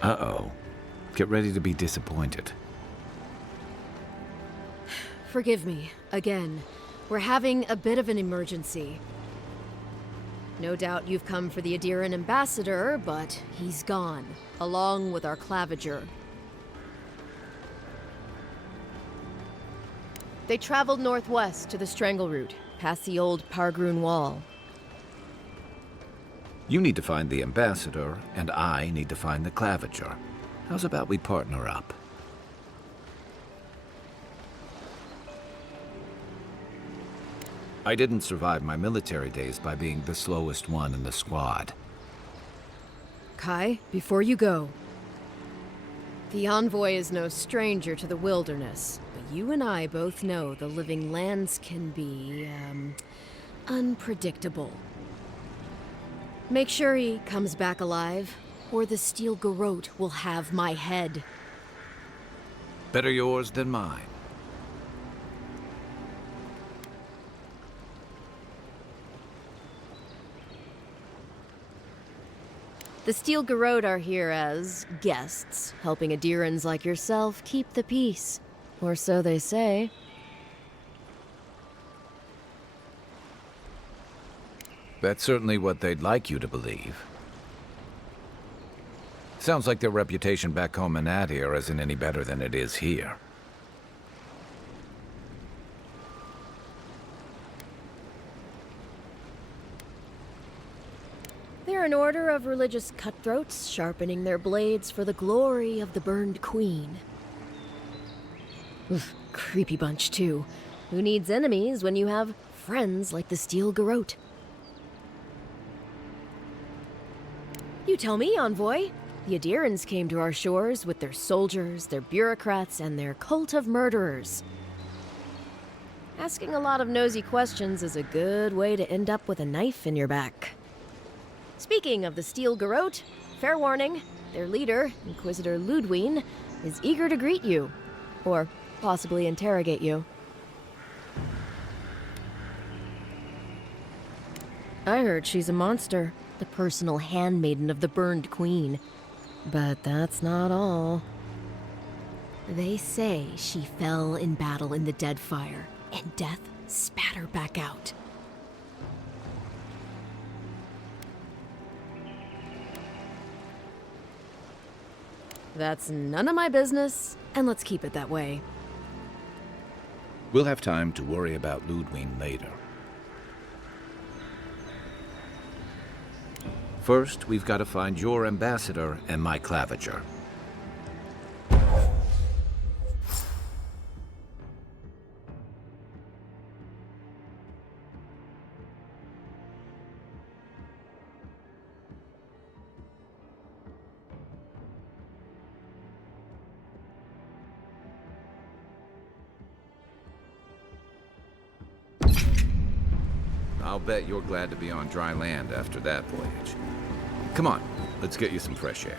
Uh-oh. Get ready to be disappointed. Forgive me, again. We're having a bit of an emergency. No doubt you've come for the Adiran ambassador, but he's gone, along with our claviger. They traveled northwest to the Strangle Route, past the old Pargroon Wall. You need to find the ambassador, and I need to find the claviger. How's about we partner up? I didn't survive my military days by being the slowest one in the squad. Kai, before you go. The envoy is no stranger to the wilderness, but you and I both know the living lands can be, unpredictable. Make sure he comes back alive, or the steel garrote will have my head. Better yours than mine. The Steel Garrote are here as guests, helping Adirans like yourself keep the peace. Or so they say. That's certainly what they'd like you to believe. Sounds like their reputation back home in Adir isn't any better than it is here. They're an order of religious cutthroats, sharpening their blades for the glory of the burned queen. Oof, creepy bunch, too. Who needs enemies when you have friends like the Steel Garrote? You tell me, Envoy. The Adirans came to our shores with their soldiers, their bureaucrats, and their cult of murderers. Asking a lot of nosy questions is a good way to end up with a knife in your back. Speaking of the Steel Garrote, fair warning, their leader, Inquisitor Ludwine, is eager to greet you. Or possibly interrogate you. I heard she's a monster, the personal handmaiden of the burned queen. But that's not all. They say she fell in battle in the Deadfire, and death spat her back out. That's none of my business, and let's keep it that way. We'll have time to worry about Ludwine later. First, we've got to find your ambassador and my claviger. I'll bet you're glad to be on dry land after that voyage. Come on, let's get you some fresh air.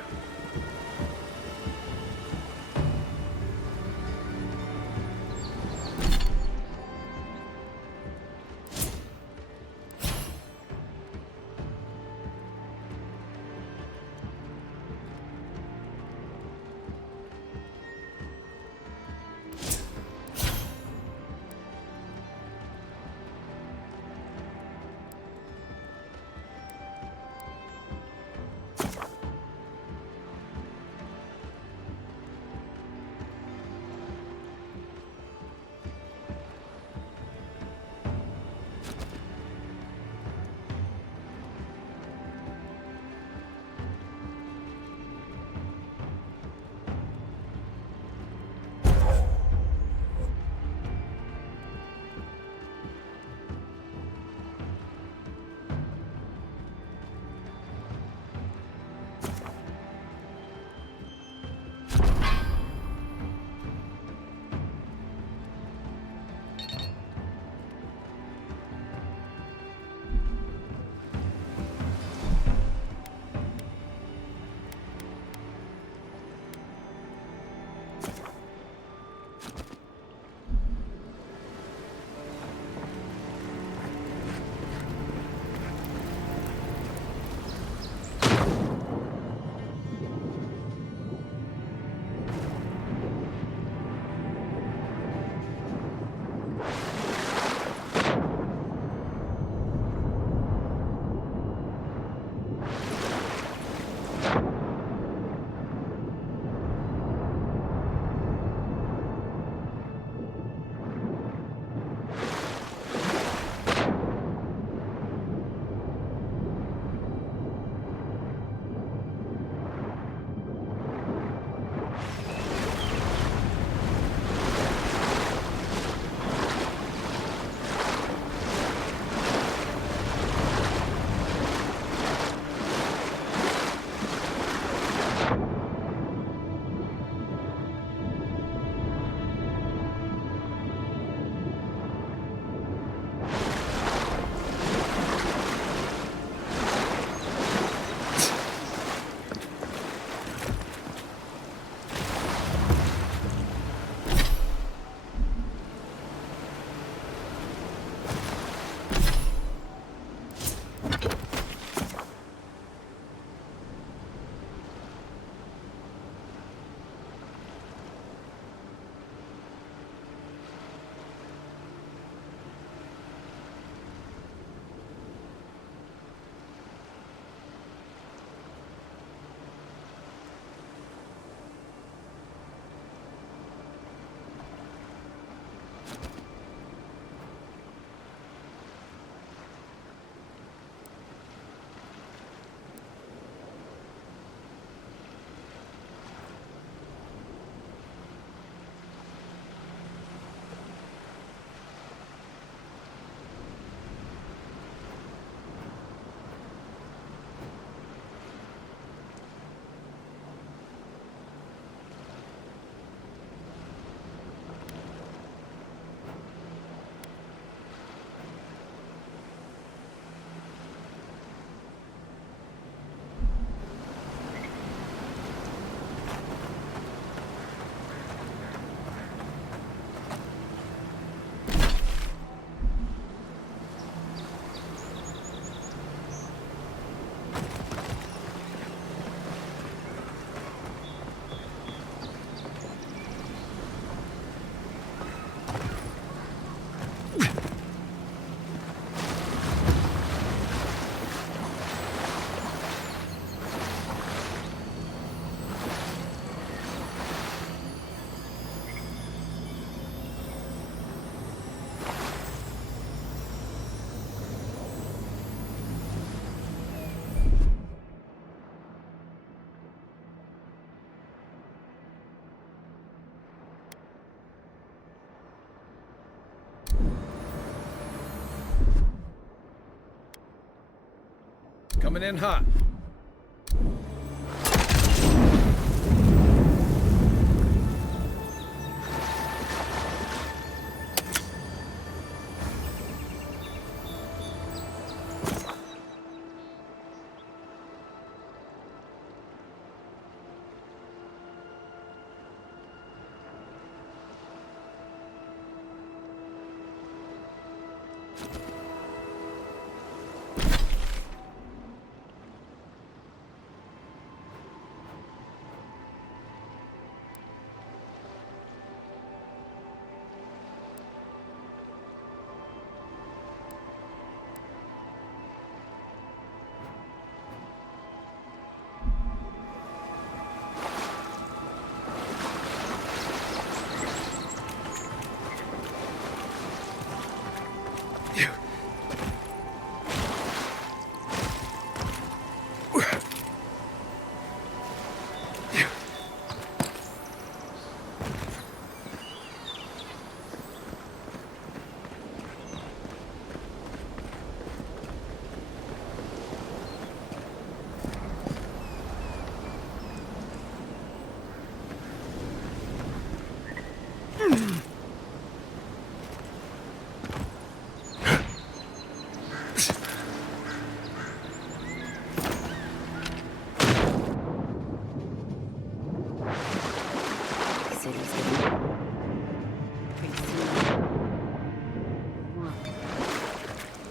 Coming in hot.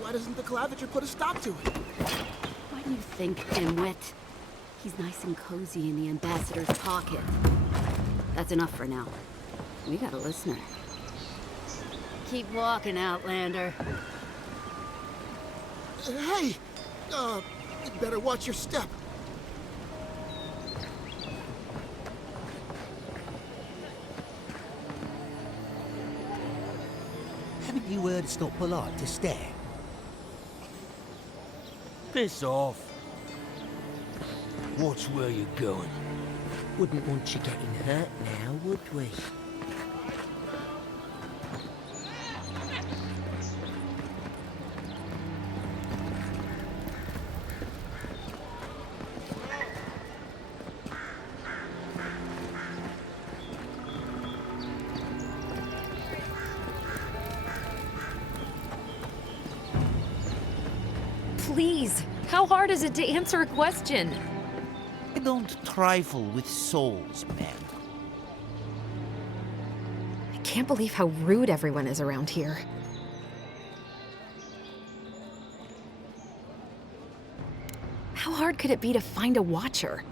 Why doesn't the Claviger put a stop to it? Why do you think, Dimwit? He's nice and cozy in the ambassador's pocket. That's enough for now. We got a listener. Keep walking, Outlander. Hey! You better watch your step. Haven't you heard it's not polite to stare? Piss off. Watch where you're going. Wouldn't want you getting hurt now, would we? Please, how hard is it to answer a question? Don't trifle with souls, man. I can't believe how rude everyone is around here. How hard could it be to find a watcher?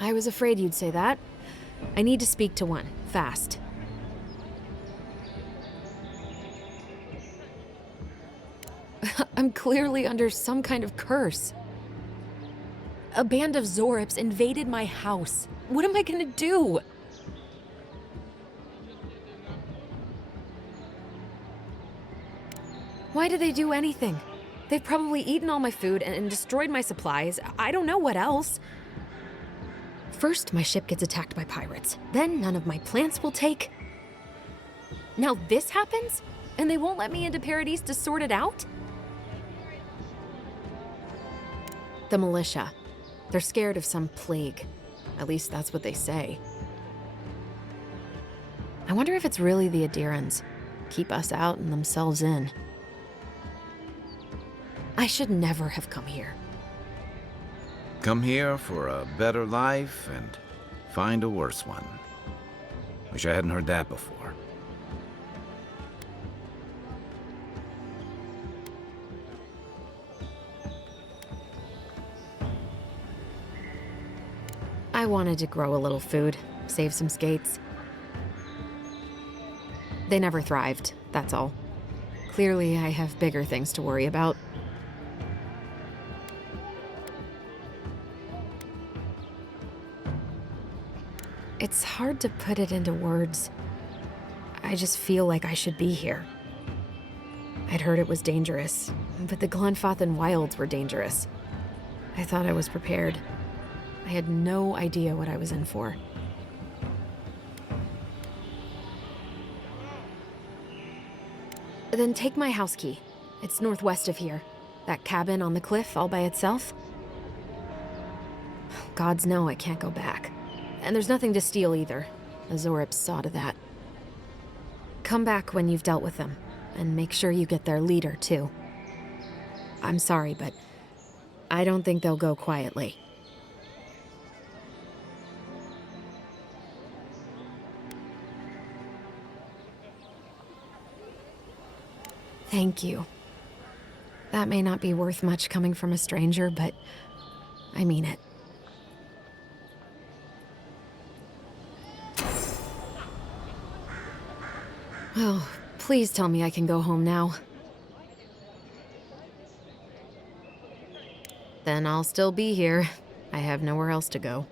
I was afraid you'd say that. I need to speak to one, fast. I'm clearly under some kind of curse. A band of Zorips invaded my house. What am I gonna do? Why did they do anything? They've probably eaten all my food and destroyed my supplies. I don't know what else. First, my ship gets attacked by pirates. Then none of my plants will take. Now this happens? And they won't let me into Paradise to sort it out? The militia. They're scared of some plague. At least that's what they say. I wonder if it's really the Adirans. Keep us out and themselves in. I should never have come here. Come here for a better life and find a worse one. Wish I hadn't heard that before. I wanted to grow a little food, save some skates. They never thrived, that's all. Clearly, I have bigger things to worry about. It's hard to put it into words. I just feel like I should be here. I'd heard it was dangerous, but the Glenfathan wilds were dangerous. I thought I was prepared. I had no idea what I was in for. Then take my house key. It's northwest of here. That cabin on the cliff all by itself. Gods know I can't go back. And there's nothing to steal either. Azorip saw to that. Come back when you've dealt with them, and make sure you get their leader, too. I'm sorry, but I don't think they'll go quietly. Thank you. That may not be worth much coming from a stranger, but I mean it. Oh, please tell me I can go home now. Then I'll still be here. I have nowhere else to go.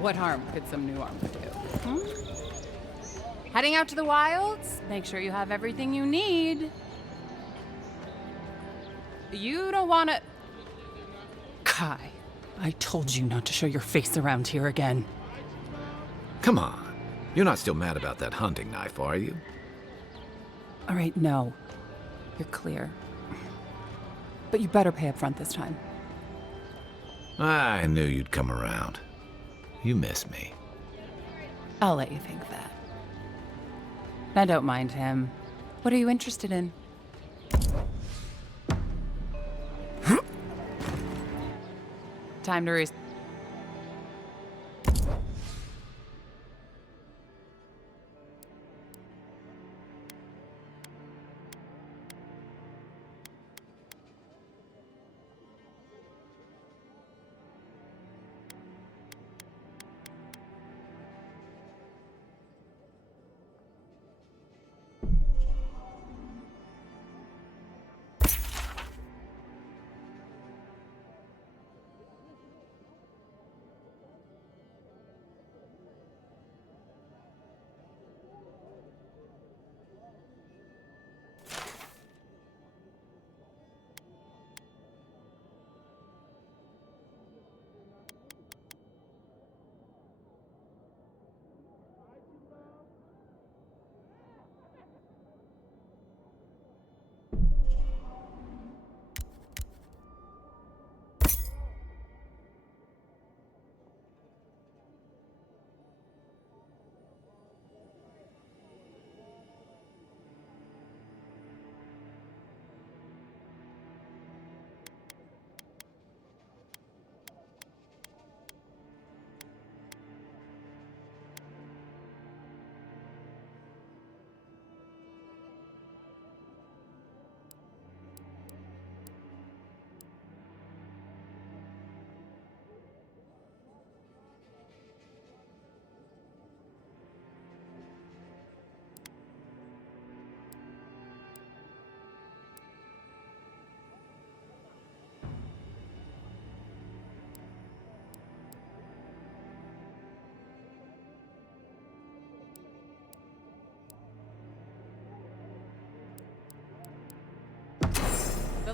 What harm could some new armor do? Heading out to the wilds? Make sure you have everything you need. You don't want to... Kai, I told you not to show your face around here again. Come on. You're not still mad about that hunting knife, are you? All right, no. You're clear. But you better pay up front this time. I knew you'd come around. You miss me. I'll let you think that. I don't mind him. What are you interested in? Time to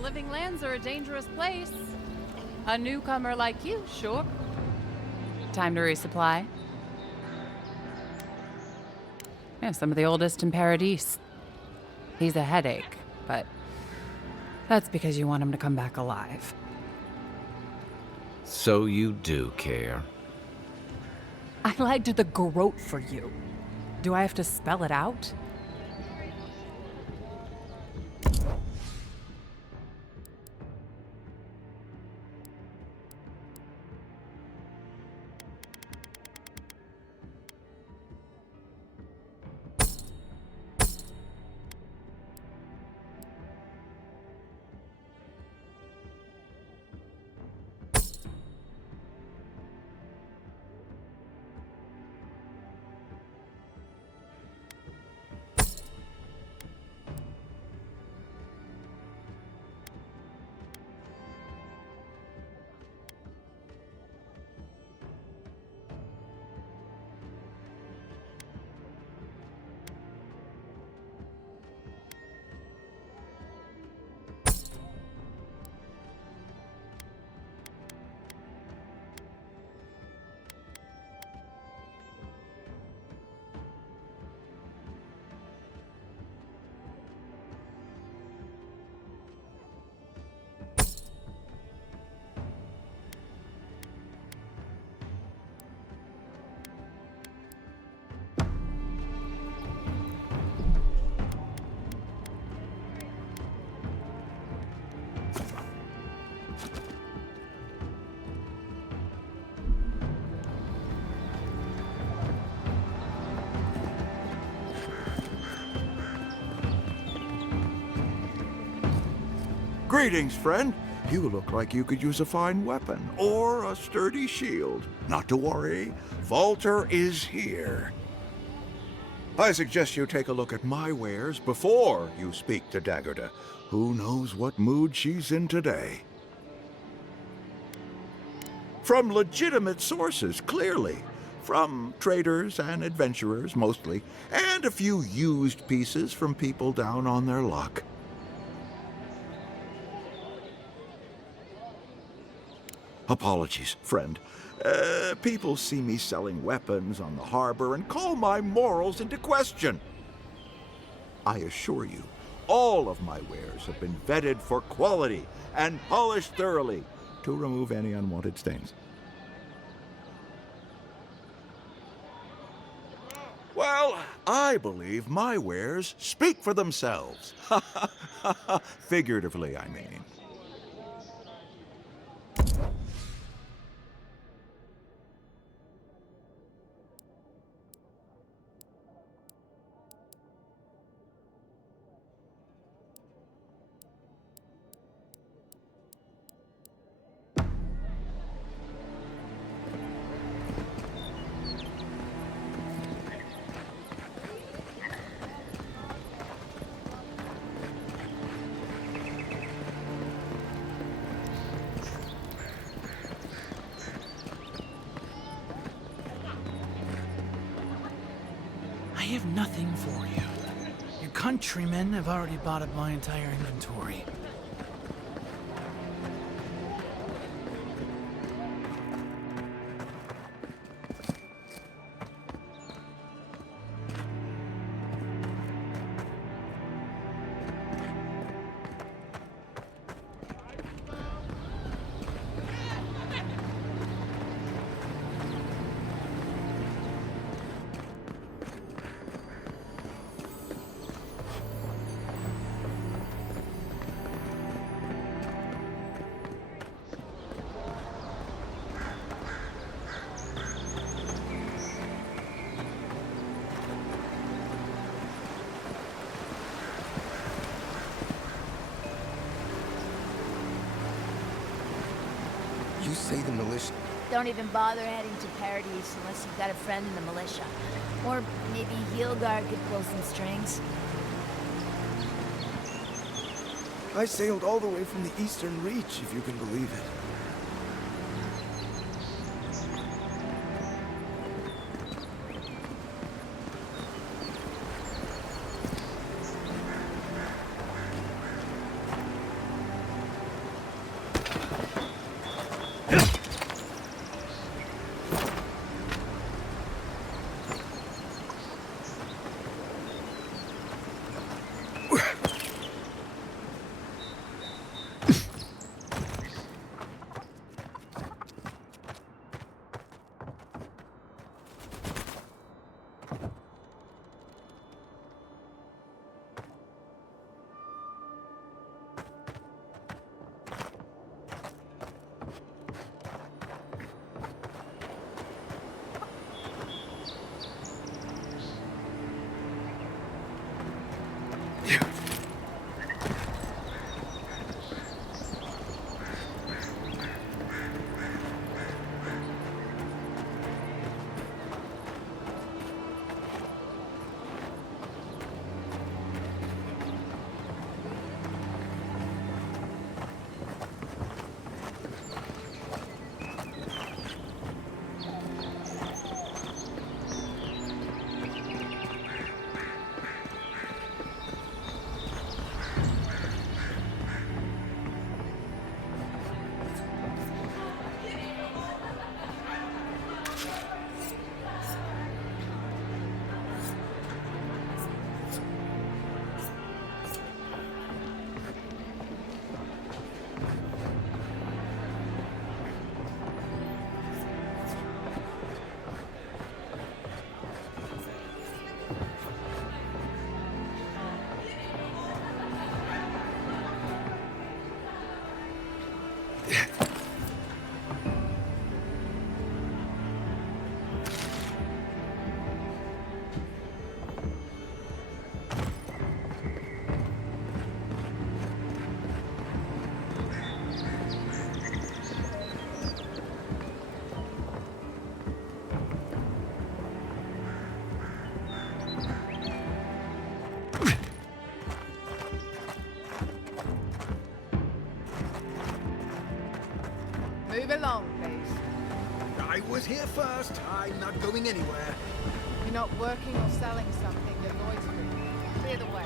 living lands are a dangerous place. A newcomer like you, sure. Time to resupply. Yeah, some of the oldest in Paradise. He's a headache, but that's because you want him to come back alive. So you do care. I lagged the garrote for you. Do I have to spell it out? Greetings, friend. You look like you could use a fine weapon or a sturdy shield. Not to worry, Walter is here. I suggest you take a look at my wares before you speak to Daggerda. Who knows what mood she's in today? From legitimate sources, clearly. From traders and adventurers, mostly, and a few used pieces from people down on their luck. Apologies, friend. People see me selling weapons on the harbor and call my morals into question. I assure you, all of my wares have been vetted for quality and polished thoroughly to remove any unwanted stains. Well, I believe my wares speak for themselves. Figuratively, I mean. I have nothing for you. Your countrymen have already bought up my entire inventory. You say the militia? Don't even bother heading to Paradise unless you've got a friend in the militia. Or maybe Hilgar could pull some strings. I sailed all the way from the Eastern Reach, if you can believe it. was here first. I'm not going anywhere. You're not working or selling something, you're loitering. Clear the way.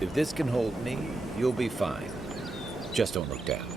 If this can hold me, you'll be fine. Just don't look down.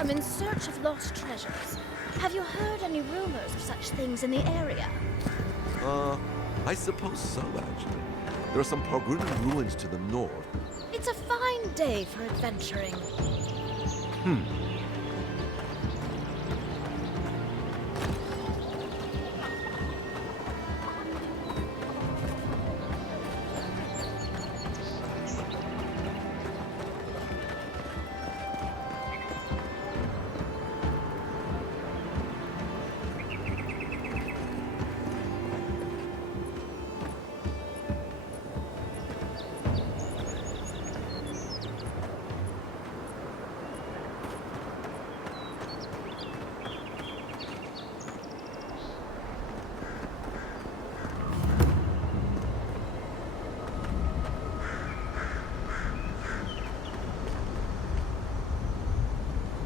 come in search of lost treasures. Have you heard any rumors of such things in the area? I suppose so, actually. There are some Pargunan ruins to the north. It's a fine day for adventuring.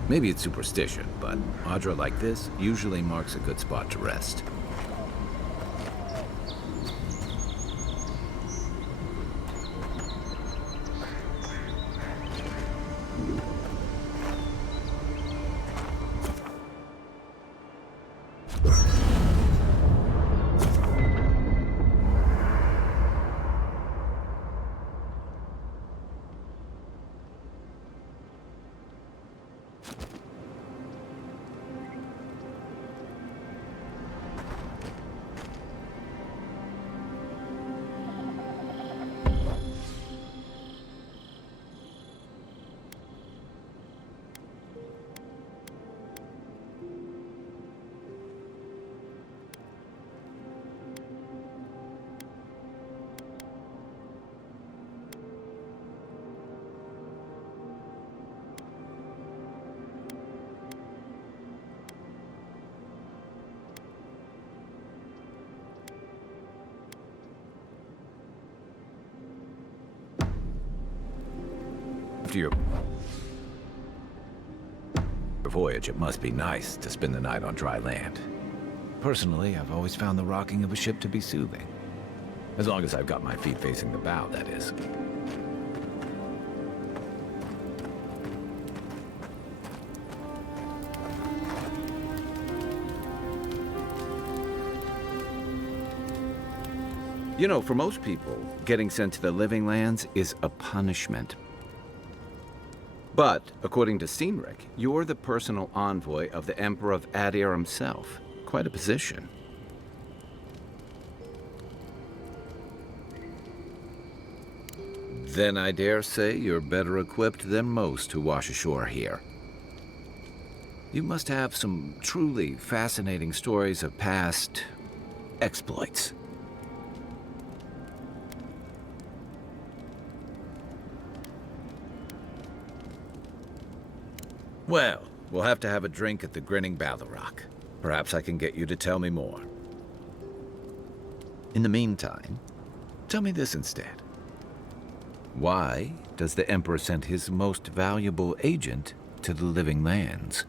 Maybe it's superstition, but Audra like this usually marks a good spot to rest. After your voyage, it must be nice to spend the night on dry land. Personally, I've always found the rocking of a ship to be soothing. As long as I've got my feet facing the bow, that is. You know, for most people, getting sent to the Living Lands is a punishment. But, according to Cynric, you're the personal envoy of the Emperor of Adir himself. Quite a position. Then I dare say you're better equipped than most who wash ashore here. You must have some truly fascinating stories of past exploits. Well, we'll have to have a drink at the Grinning Ballarrock. Perhaps I can get you to tell me more. In the meantime, tell me this instead. Why does the Emperor send his most valuable agent to the Living Lands?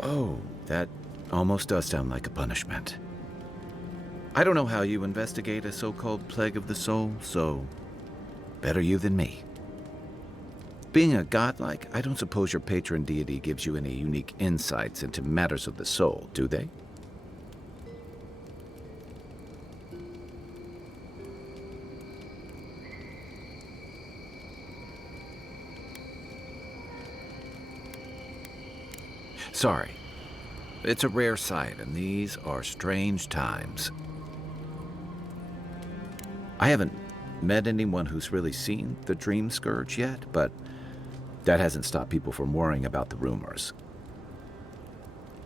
Oh, that almost does sound like a punishment. I don't know how you investigate a so-called plague of the soul, so better you than me. Being a godlike, I don't suppose your patron deity gives you any unique insights into matters of the soul, do they? Sorry. It's a rare sight, and these are strange times. I haven't met anyone who's really seen the Dream Scourge yet, but that hasn't stopped people from worrying about the rumors.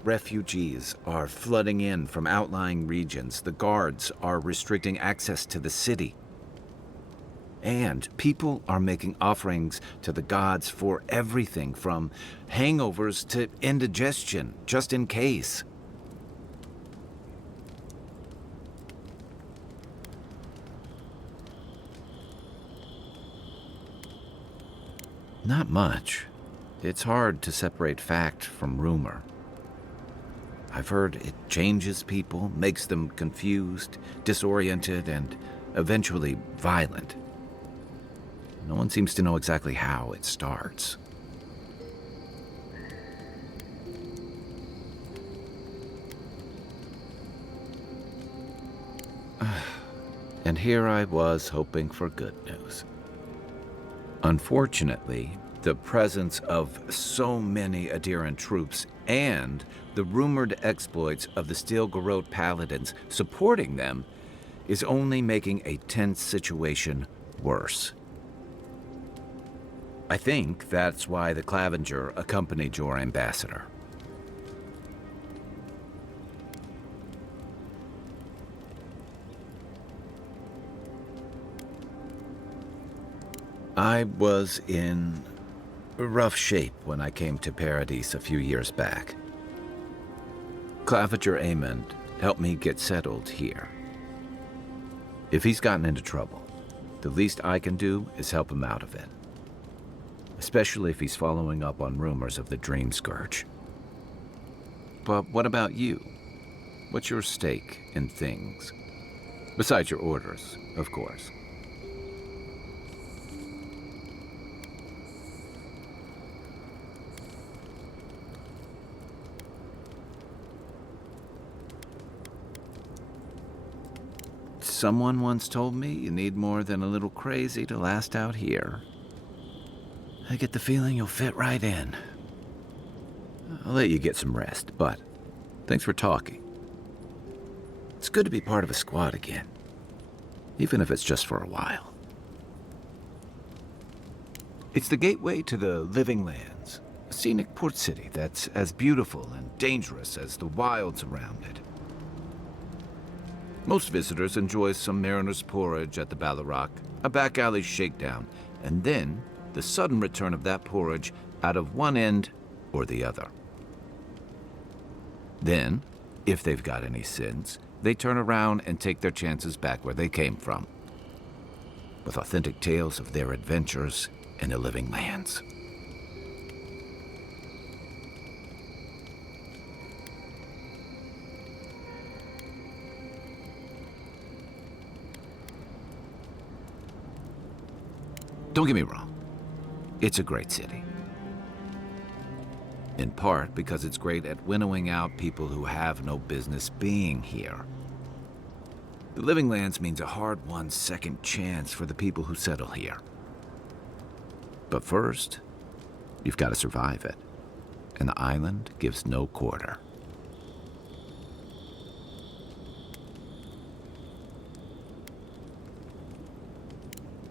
Refugees are flooding in from outlying regions. The guards are restricting access to the city. And people are making offerings to the gods for everything from hangovers to indigestion, just in case. Not much. It's hard to separate fact from rumor. I've heard it changes people, makes them confused, disoriented, and eventually violent. No one seems to know exactly how it starts. And here I was hoping for good news. Unfortunately, the presence of so many Adiran troops and the rumored exploits of the Steel Garrote paladins supporting them is only making a tense situation worse. I think that's why the Clavenger accompanied your ambassador. I was in rough shape when I came to Paradise a few years back. Clavenger Amond helped me get settled here. If he's gotten into trouble, the least I can do is help him out of it. Especially if he's following up on rumors of the Dream Scourge. But what about you? What's your stake in things? Besides your orders, of course. Someone once told me you need more than a little crazy to last out here. I get the feeling you'll fit right in. I'll let you get some rest, but thanks for talking. It's good to be part of a squad again, even if it's just for a while. It's the gateway to the Living Lands, a scenic port city that's as beautiful and dangerous as the wilds around it. Most visitors enjoy some mariner's porridge at the Ballarrock, a back alley shakedown, and then the sudden return of that porridge out of one end or the other. Then, if they've got any sense, they turn around and take their chances back where they came from, with authentic tales of their adventures in the Living Lands. Don't get me wrong, it's a great city. In part because it's great at winnowing out people who have no business being here. The Living Lands means a hard-won second chance for the people who settle here. But first, you've got to survive it, and the island gives no quarter.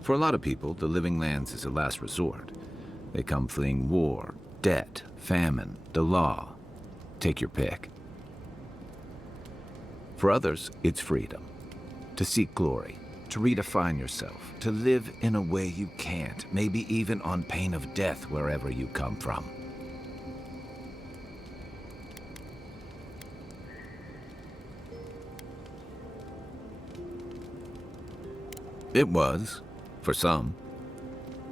For a lot of people, the Living Lands is a last resort. They come fleeing war, debt, famine, the law. Take your pick. For others, it's freedom. To seek glory, to redefine yourself, to live in a way you can't, maybe even on pain of death wherever you come from. It was, for some.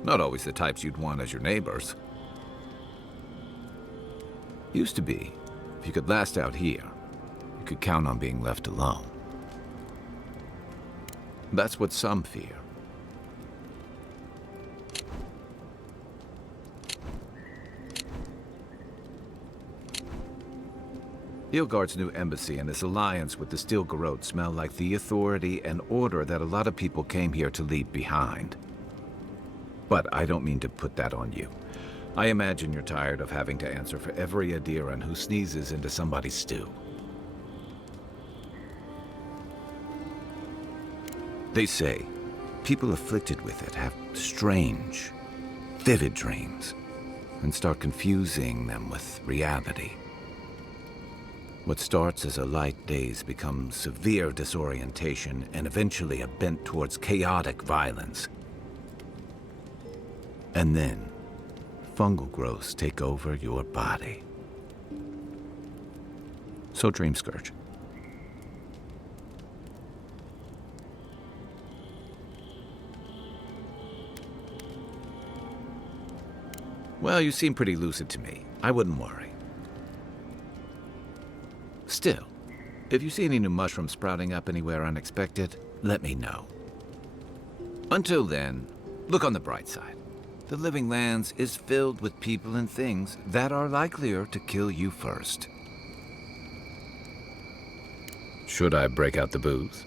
Not always the types you'd want as your neighbors. Used to be, if you could last out here, you could count on being left alone. That's what some fear. Ilgard's new embassy and his alliance with the Steel Garrote smell like the authority and order that a lot of people came here to leave behind. But I don't mean to put that on you. I imagine you're tired of having to answer for every Adiran who sneezes into somebody's stew. They say people afflicted with it have strange, vivid dreams and start confusing them with reality. What starts as a light daze becomes severe disorientation and eventually a bent towards chaotic violence. And then, fungal growths take over your body. So Dream Scourge. Well, you seem pretty lucid to me. I wouldn't worry. Still, if you see any new mushrooms sprouting up anywhere unexpected, let me know. Until then, look on the bright side. The Living Lands is filled with people and things that are likelier to kill you first. Should I break out the booze?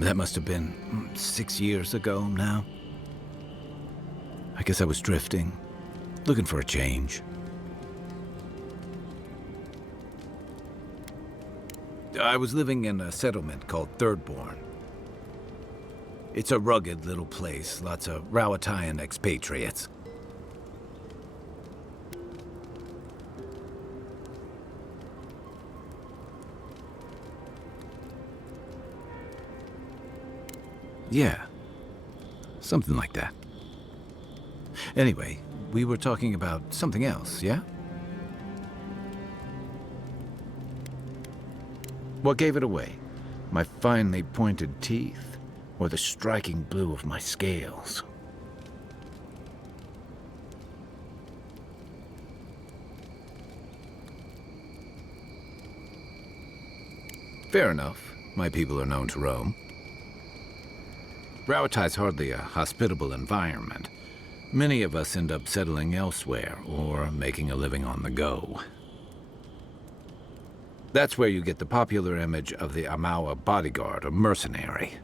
That must have been 6 years ago now. I guess I was drifting, looking for a change. I was living in a settlement called Thirdborn. It's a rugged little place, lots of Rowatayan expatriates. Yeah, something like that. Anyway, we were talking about something else, yeah? What gave it away? My finely pointed teeth, or the striking blue of my scales? Fair enough. My people are known to roam. Rowatai's hardly a hospitable environment. Many of us end up settling elsewhere, or making a living on the go. That's where you get the popular image of the Amawa bodyguard or mercenary.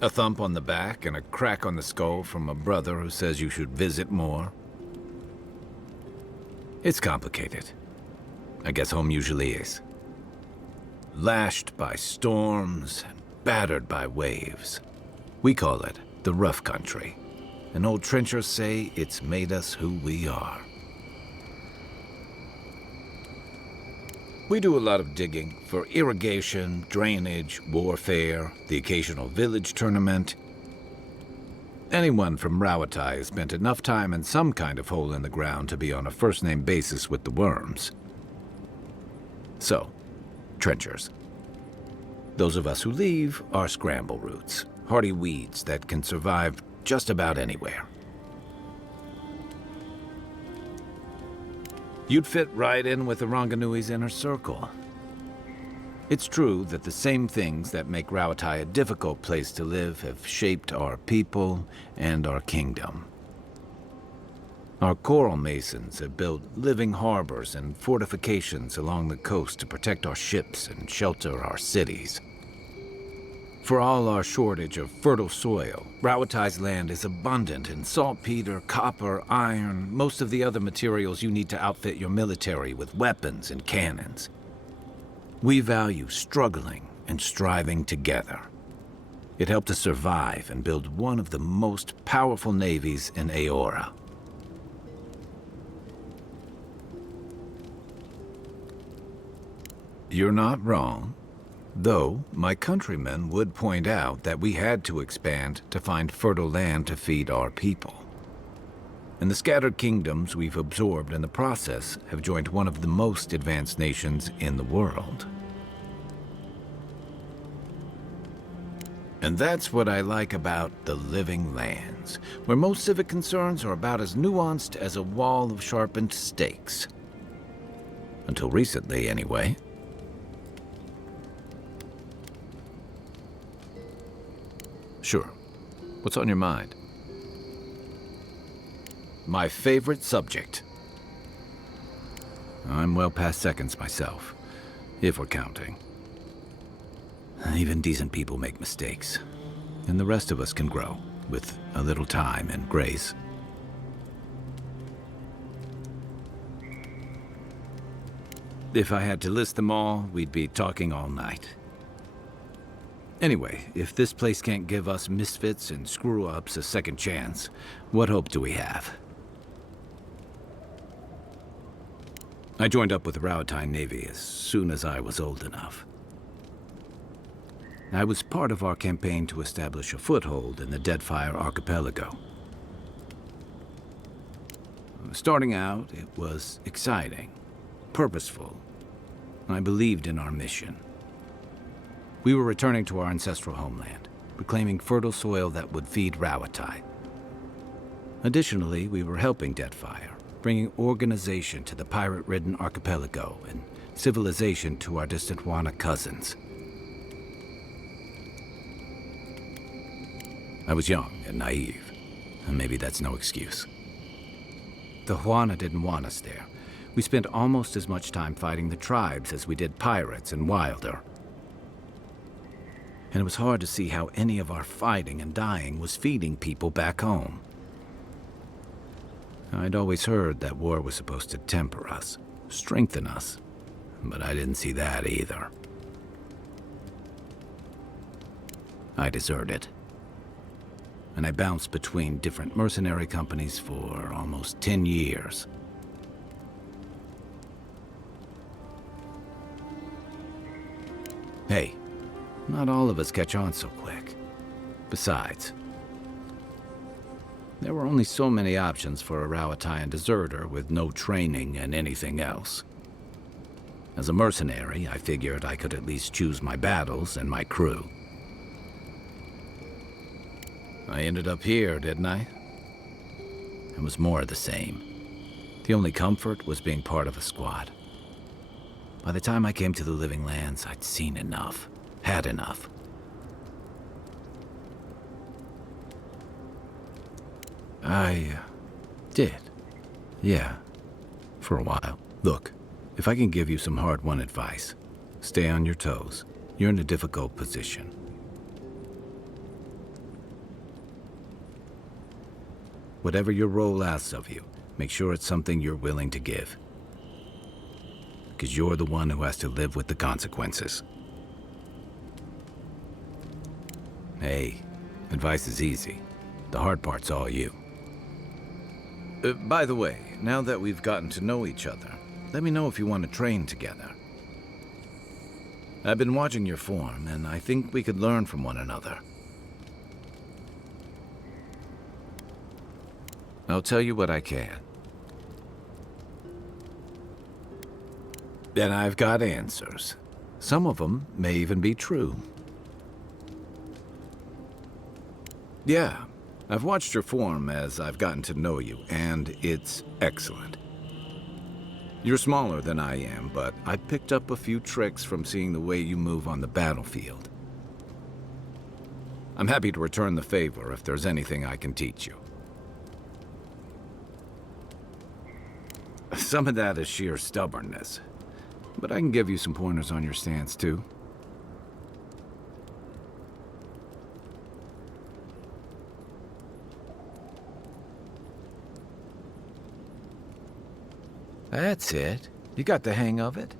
A thump on the back and a crack on the skull from a brother who says you should visit more. It's complicated. I guess home usually is. Lashed by storms and battered by waves. We call it the rough country. And old trenchers say it's made us who we are. We do a lot of digging for irrigation, drainage, warfare, the occasional village tournament. Anyone from Rawatai has spent enough time in some kind of hole in the ground to be on a first-name basis with the worms. So, trenchers. Those of us who leave are scramble roots, hardy weeds that can survive just about anywhere. You'd fit right in with the Ranganui's inner circle. It's true that the same things that make Rawatai a difficult place to live have shaped our people and our kingdom. Our coral masons have built living harbors and fortifications along the coast to protect our ships and shelter our cities. For all our shortage of fertile soil, Rowatai's land is abundant in saltpeter, copper, iron, most of the other materials you need to outfit your military with weapons and cannons. We value struggling and striving together. It helped us survive and build one of the most powerful navies in Aora. You're not wrong. Though, my countrymen would point out that we had to expand to find fertile land to feed our people. And the scattered kingdoms we've absorbed in the process have joined one of the most advanced nations in the world. And that's what I like about the Living Lands, where most civic concerns are about as nuanced as a wall of sharpened stakes. Until recently, anyway. Sure. What's on your mind? My favorite subject. I'm well past seconds myself, if we're counting. Even decent people make mistakes, and the rest of us can grow, with a little time and grace. If I had to list them all, we'd be talking all night. Anyway, if this place can't give us misfits and screw-ups a second chance, what hope do we have? I joined up with the Rawatai Navy as soon as I was old enough. I was part of our campaign to establish a foothold in the Deadfire Archipelago. Starting out, it was exciting, purposeful. I believed in our mission. We were returning to our ancestral homeland, reclaiming fertile soil that would feed Rawatai. Additionally, we were helping Deadfire, bringing organization to the pirate-ridden archipelago and civilization to our distant Huana cousins. I was young and naive, and maybe that's no excuse. The Huana didn't want us there. We spent almost as much time fighting the tribes as we did pirates and Wilder. And it was hard to see how any of our fighting and dying was feeding people back home. I'd always heard that war was supposed to temper us, strengthen us, but I didn't see that either. I deserted. And I bounced between different mercenary companies for almost 10 years. Hey, not all of us catch on so quick. Besides, there were only so many options for a Rawatayan deserter with no training and anything else. As a mercenary, I figured I could at least choose my battles and my crew. I ended up here, didn't I? It was more of the same. The only comfort was being part of a squad. By the time I came to the Living Lands, I'd seen enough, had enough. I did. Yeah, for a while. Look, if I can give you some hard-won advice, stay on your toes. You're in a difficult position. Whatever your role asks of you, make sure it's something you're willing to give. Because you're the one who has to live with the consequences. Hey, advice is easy. The hard part's all you. By the way, now that we've gotten to know each other, let me know if you want to train together. I've been watching your form, and I think we could learn from one another. I'll tell you what I can. And I've got answers. Some of them may even be true. Yeah, I've watched your form as I've gotten to know you, and it's excellent. You're smaller than I am, but I picked up a few tricks from seeing the way you move on the battlefield. I'm happy to return the favor if there's anything I can teach you. Some of that is sheer stubbornness, but I can give you some pointers on your stance, too. That's it. You got the hang of it.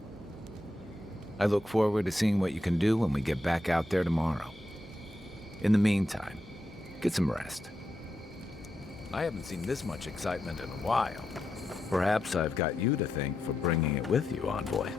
I look forward to seeing what you can do when we get back out there tomorrow. In the meantime, get some rest. I haven't seen this much excitement in a while. Perhaps I've got you to thank for bringing it with you, Envoy.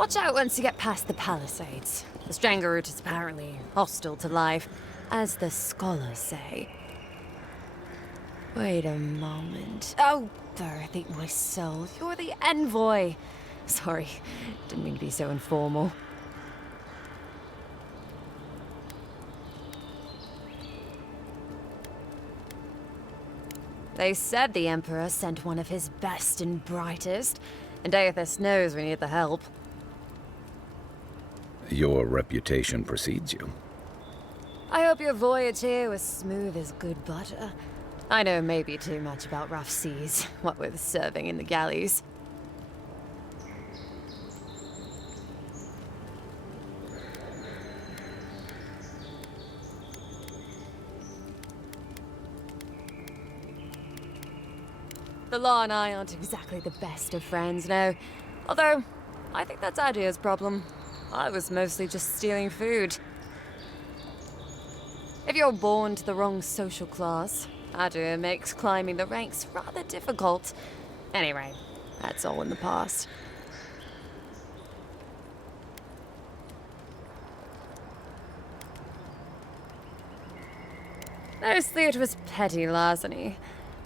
Watch out once you get past the palisades. The Stranger route is apparently hostile to life, as the scholars say. Wait a moment. Oh, Earth, eat my soul. You're the envoy. Sorry, didn't mean to be so informal. They said the Emperor sent one of his best and brightest, and Aethys knows we need the help. Your reputation precedes you. I hope your voyage here was smooth as good butter. I know maybe too much about rough seas, what with serving in the galleys. The law and I aren't exactly the best of friends, no. Although, I think that's Adia's problem. I was mostly just stealing food. If you're born to the wrong social class, Adia makes climbing the ranks rather difficult. Anyway, that's all in the past. Mostly it was petty larceny.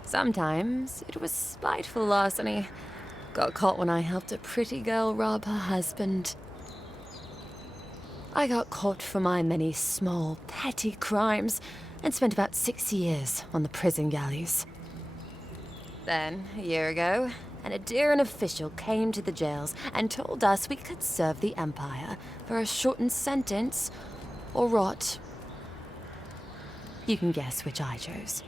Sometimes it was spiteful larceny. Got caught when I helped a pretty girl rob her husband. I got caught for my many small, petty crimes and spent about 6 years on the prison galleys. Then, a year ago, an Adiran official came to the jails and told us we could serve the Empire for a shortened sentence or rot. You can guess which I chose.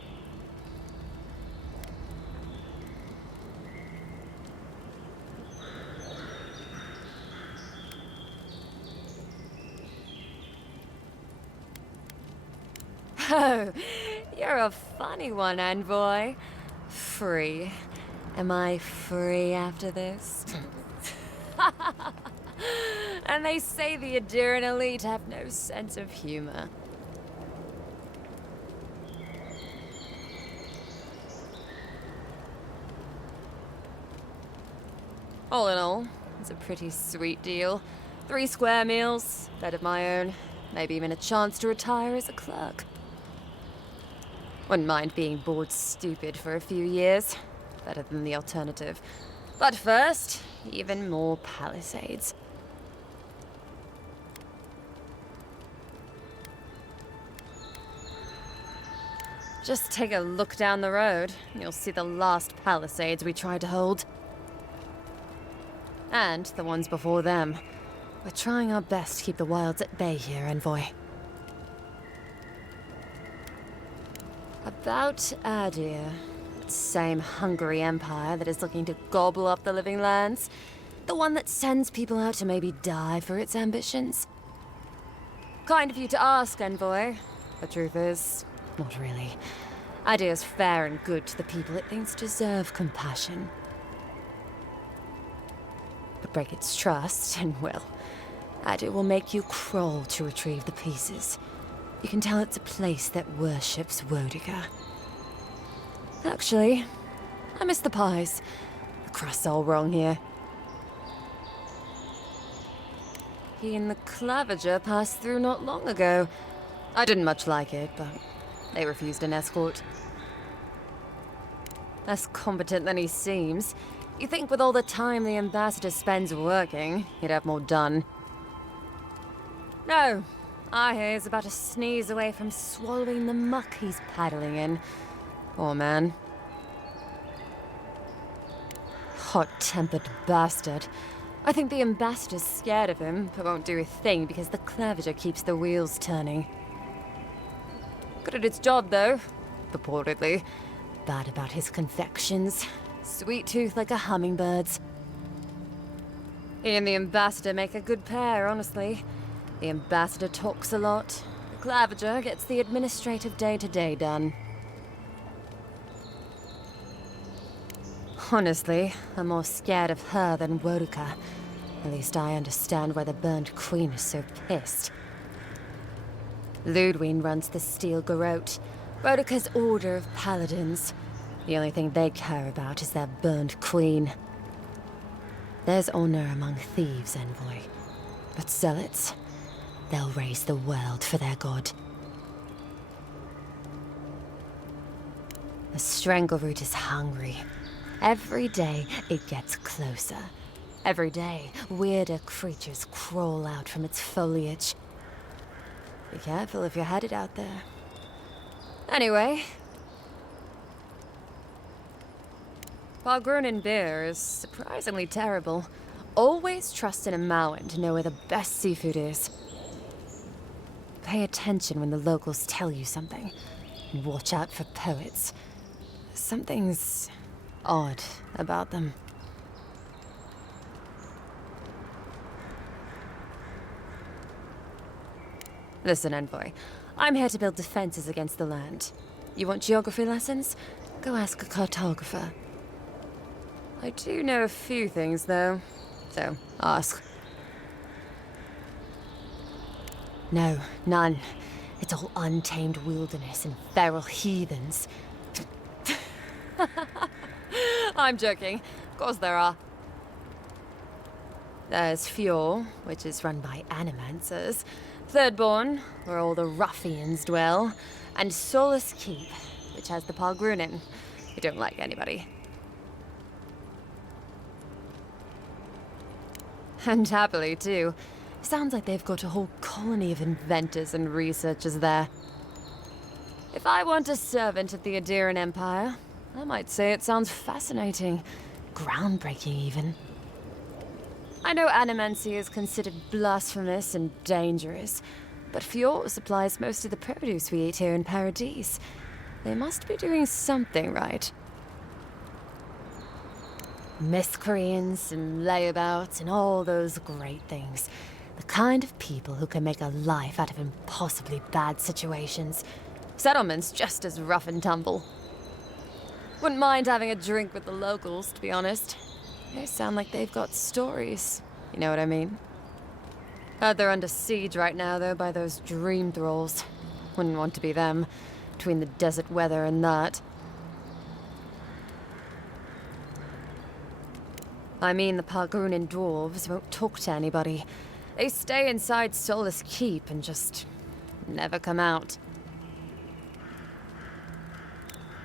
Oh, you're a funny one, envoy. Free. Am I free after this? And they say the Adiran elite have no sense of humor. All in all, it's a pretty sweet deal. 3 square meals, bed of my own, maybe even a chance to retire as a clerk. Wouldn't mind being bored stupid for a few years. Better than the alternative. But first, even more palisades. Just take a look down the road, and you'll see the last palisades we tried to hold. And the ones before them. We're trying our best to keep the wilds at bay here, envoy. About Adia. Same hungry empire that is looking to gobble up the living lands. The one that sends people out to maybe die for its ambitions. Kind of you to ask, envoy. The truth is, not really. Adia's fair and good to the people it thinks deserve compassion. But break its trust, and well, Adia will make you crawl to retrieve the pieces. You can tell it's a place that worships Wodica. Actually, I miss the pies. The crust's all wrong here. He and the Clavager passed through not long ago. I didn't much like it, but they refused an escort. Less competent than he seems. You think with all the time the ambassador spends working, he'd have more done. No, I hear he's about to sneeze away from swallowing the muck he's paddling in. Poor man. Hot-tempered bastard. I think the ambassador's scared of him, but won't do a thing because the Clavager keeps the wheels turning. Good at its job, though. Purportedly. Bad about his confections. Sweet tooth like a hummingbird's. He and the ambassador make a good pair, honestly. The ambassador talks a lot. The Clavager gets the administrative day-to-day done. Honestly, I'm more scared of her than Wodica. At least I understand why the Burned Queen is so pissed. Ludwine runs the Steel Garrote, Wodica's order of paladins. The only thing they care about is their Burned Queen. There's honor among thieves, Envoy. But zealots, they'll raise the world for their god. The Strangleroot is hungry. Every day, it gets closer. Every day, weirder creatures crawl out from its foliage. Be careful if you're headed out there. Anyway, Palgrunin beer is surprisingly terrible. Always trust in a Mauen to know where the best seafood is. Pay attention when the locals tell you something, and watch out for poets. Something's odd about them. Listen, Envoy. I'm here to build defenses against the land. You want geography lessons? Go ask a cartographer. I do know a few things, though. So, ask. No, none. It's all untamed wilderness and feral heathens. I'm joking. Of course there are. There's Fjord, which is run by animancers. Thirdborn, where all the ruffians dwell. And Solace Keep, which has the Palgrunin, who don't like anybody. And happily, too. Sounds like they've got a whole colony of inventors and researchers there. If I want a servant of the Adiran Empire, I might say it sounds fascinating. Groundbreaking, even. I know animancy is considered blasphemous and dangerous, but Fjord supplies most of the produce we eat here in Paradise. They must be doing something right. Miscreants and layabouts and all those great things. The kind of people who can make a life out of impossibly bad situations. Settlements just as rough and tumble. Wouldn't mind having a drink with the locals, to be honest. They sound like they've got stories. You know what I mean? Heard they're under siege right now, though, by those dream thralls. Wouldn't want to be them, between the desert weather and that. I mean, the Palgrunin dwarves won't talk to anybody. They stay inside Solace Keep and just never come out.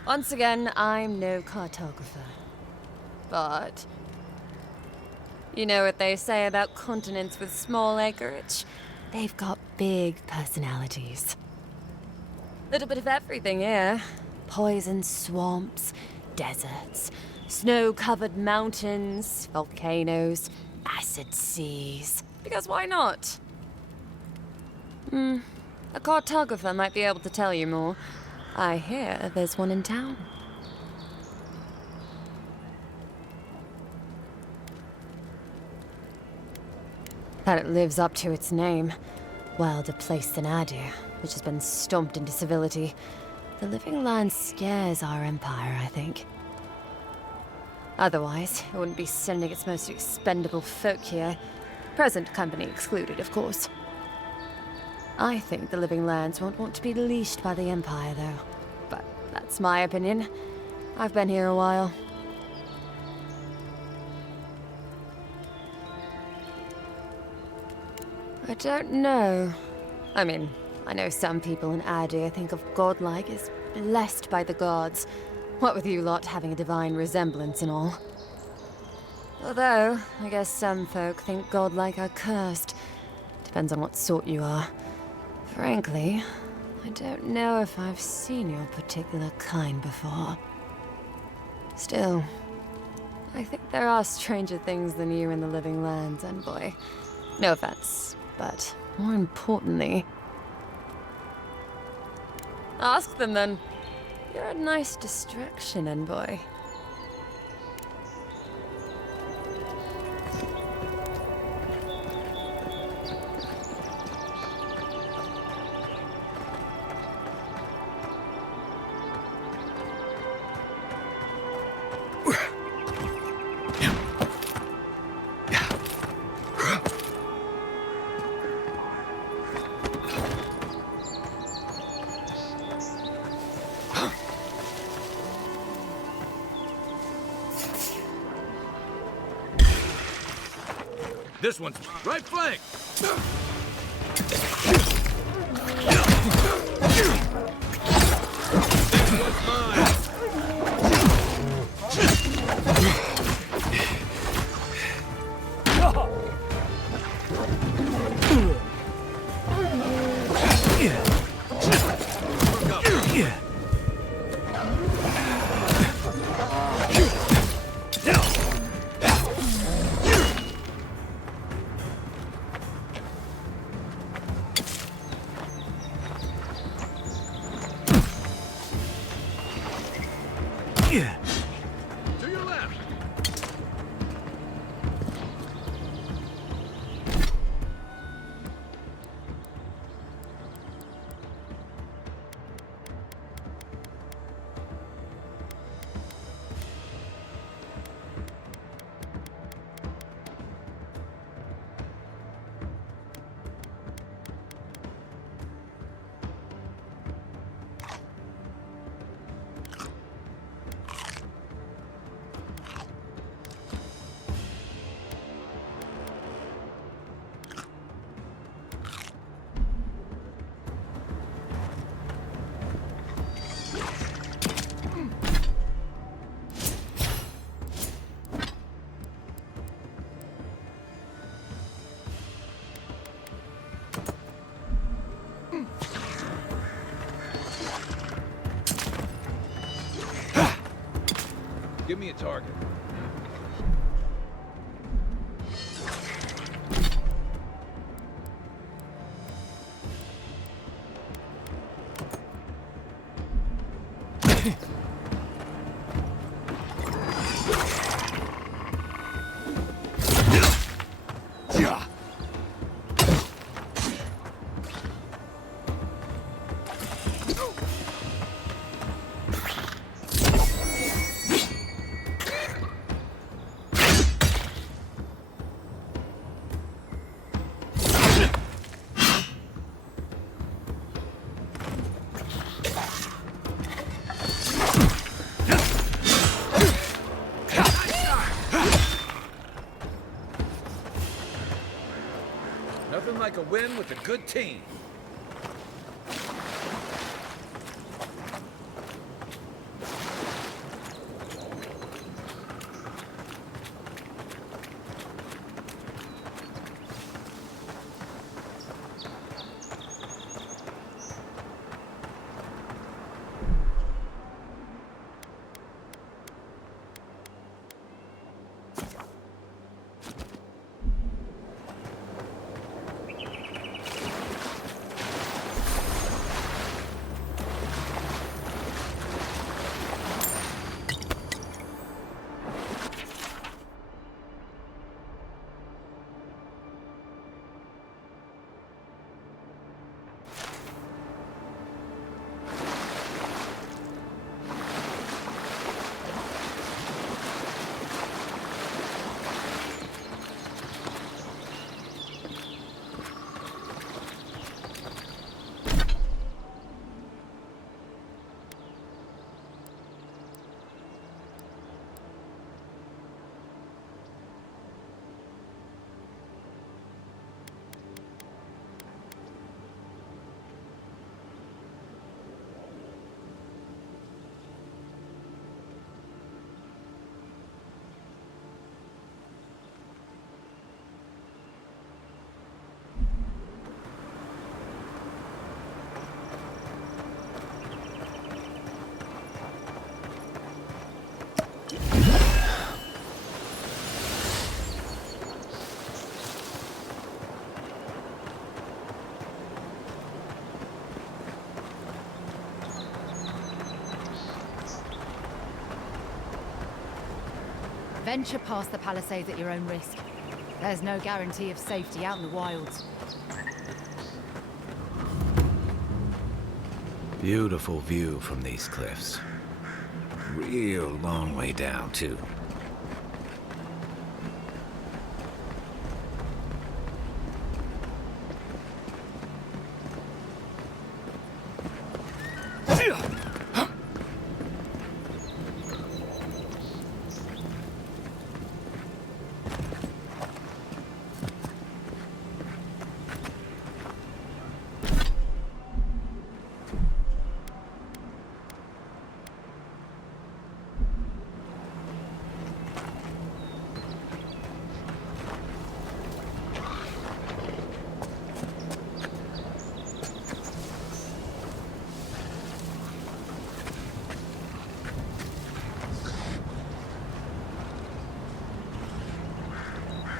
Once again, I'm no cartographer. But you know what they say about continents with small acreage? They've got big personalities. Little bit of everything here. Poison swamps, deserts, snow-covered mountains, volcanoes, acid seas. Because why not? A cartographer might be able to tell you more. I hear there's one in town. That it lives up to its name. Wilder place than Adir, which has been stomped into civility. The living land scares our empire, I think. Otherwise, it wouldn't be sending its most expendable folk here. Present company excluded, of course. I think the living lands won't want to be leashed by the Empire, though. But that's my opinion. I've been here a while. I don't know. I mean, I know some people in Adir think of godlike as blessed by the gods. What with you lot having a divine resemblance and all. Although, I guess some folk think godlike are cursed. Depends on what sort you are. Frankly, I don't know if I've seen your particular kind before. Still, I think there are stranger things than you in the living lands, Envoy. No offense, but more importantly... Ask them then. You're a nice distraction, Envoy. This one's right flank! This one's mine! To your left! Give me a target. Nothing like a win with a good team. Venture past the palisades at your own risk. There's no guarantee of safety out in the wilds. Beautiful view from these cliffs. Real long way down, too.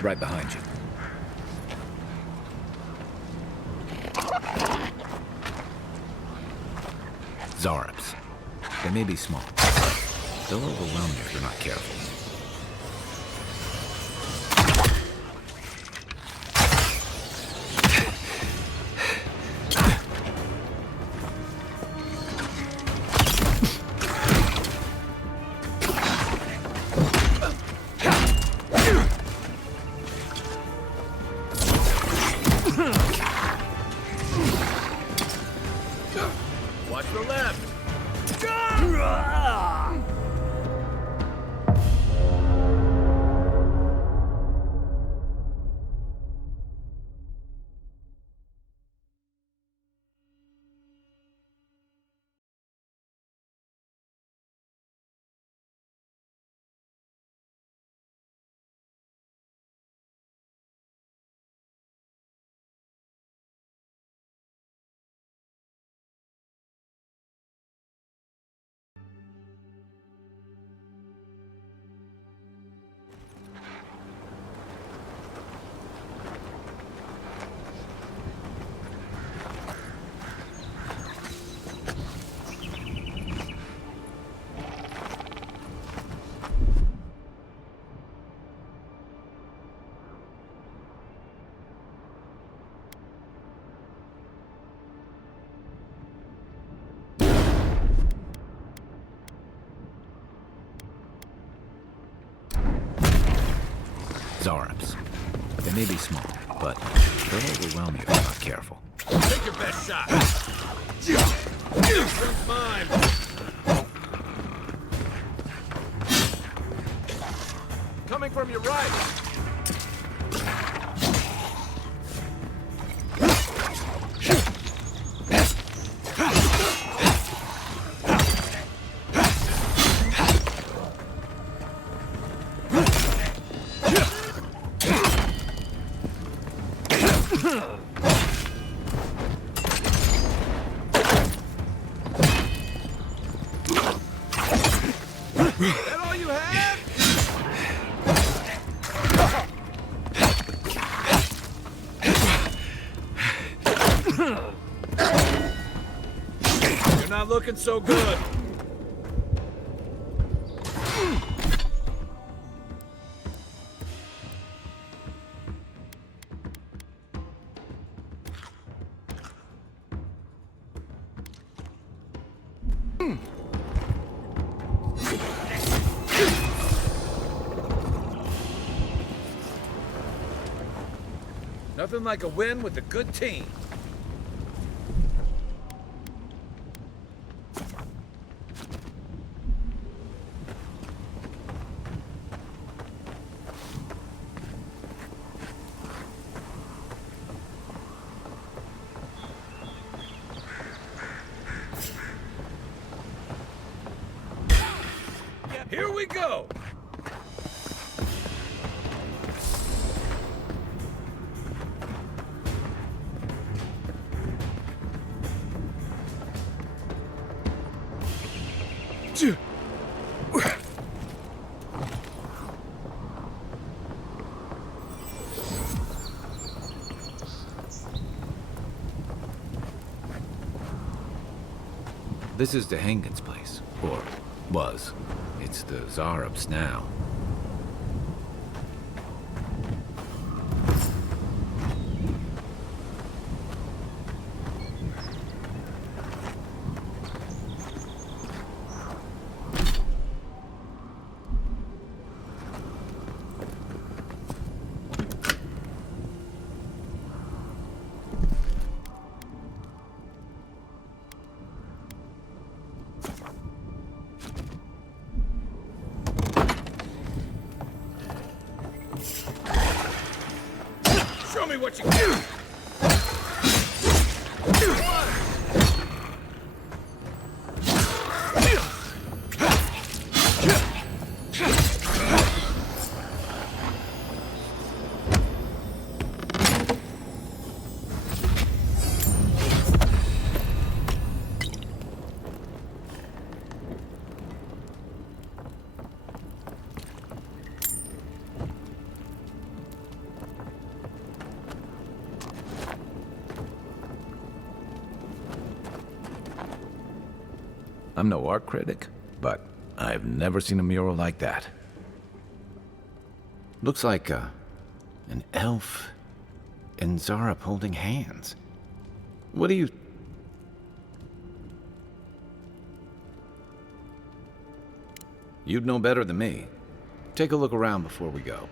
Right behind you. Zarabs. They may be small. They'll overwhelm you if you're not careful. Watch the left! Zarabs. They may be small, but they'll overwhelm you if you're not careful. Take your best shot! This one's mine! Coming from your right! That all you have? You're not looking so good. Nothing like a win with a good team. Here we go! This is the Hengen's place, or was. It's the Zarabs now. Show me what you got! I'm no art critic, but I've never seen a mural like that. Looks like an elf and Zarep holding hands. What do you... You'd know better than me. Take a look around before we go.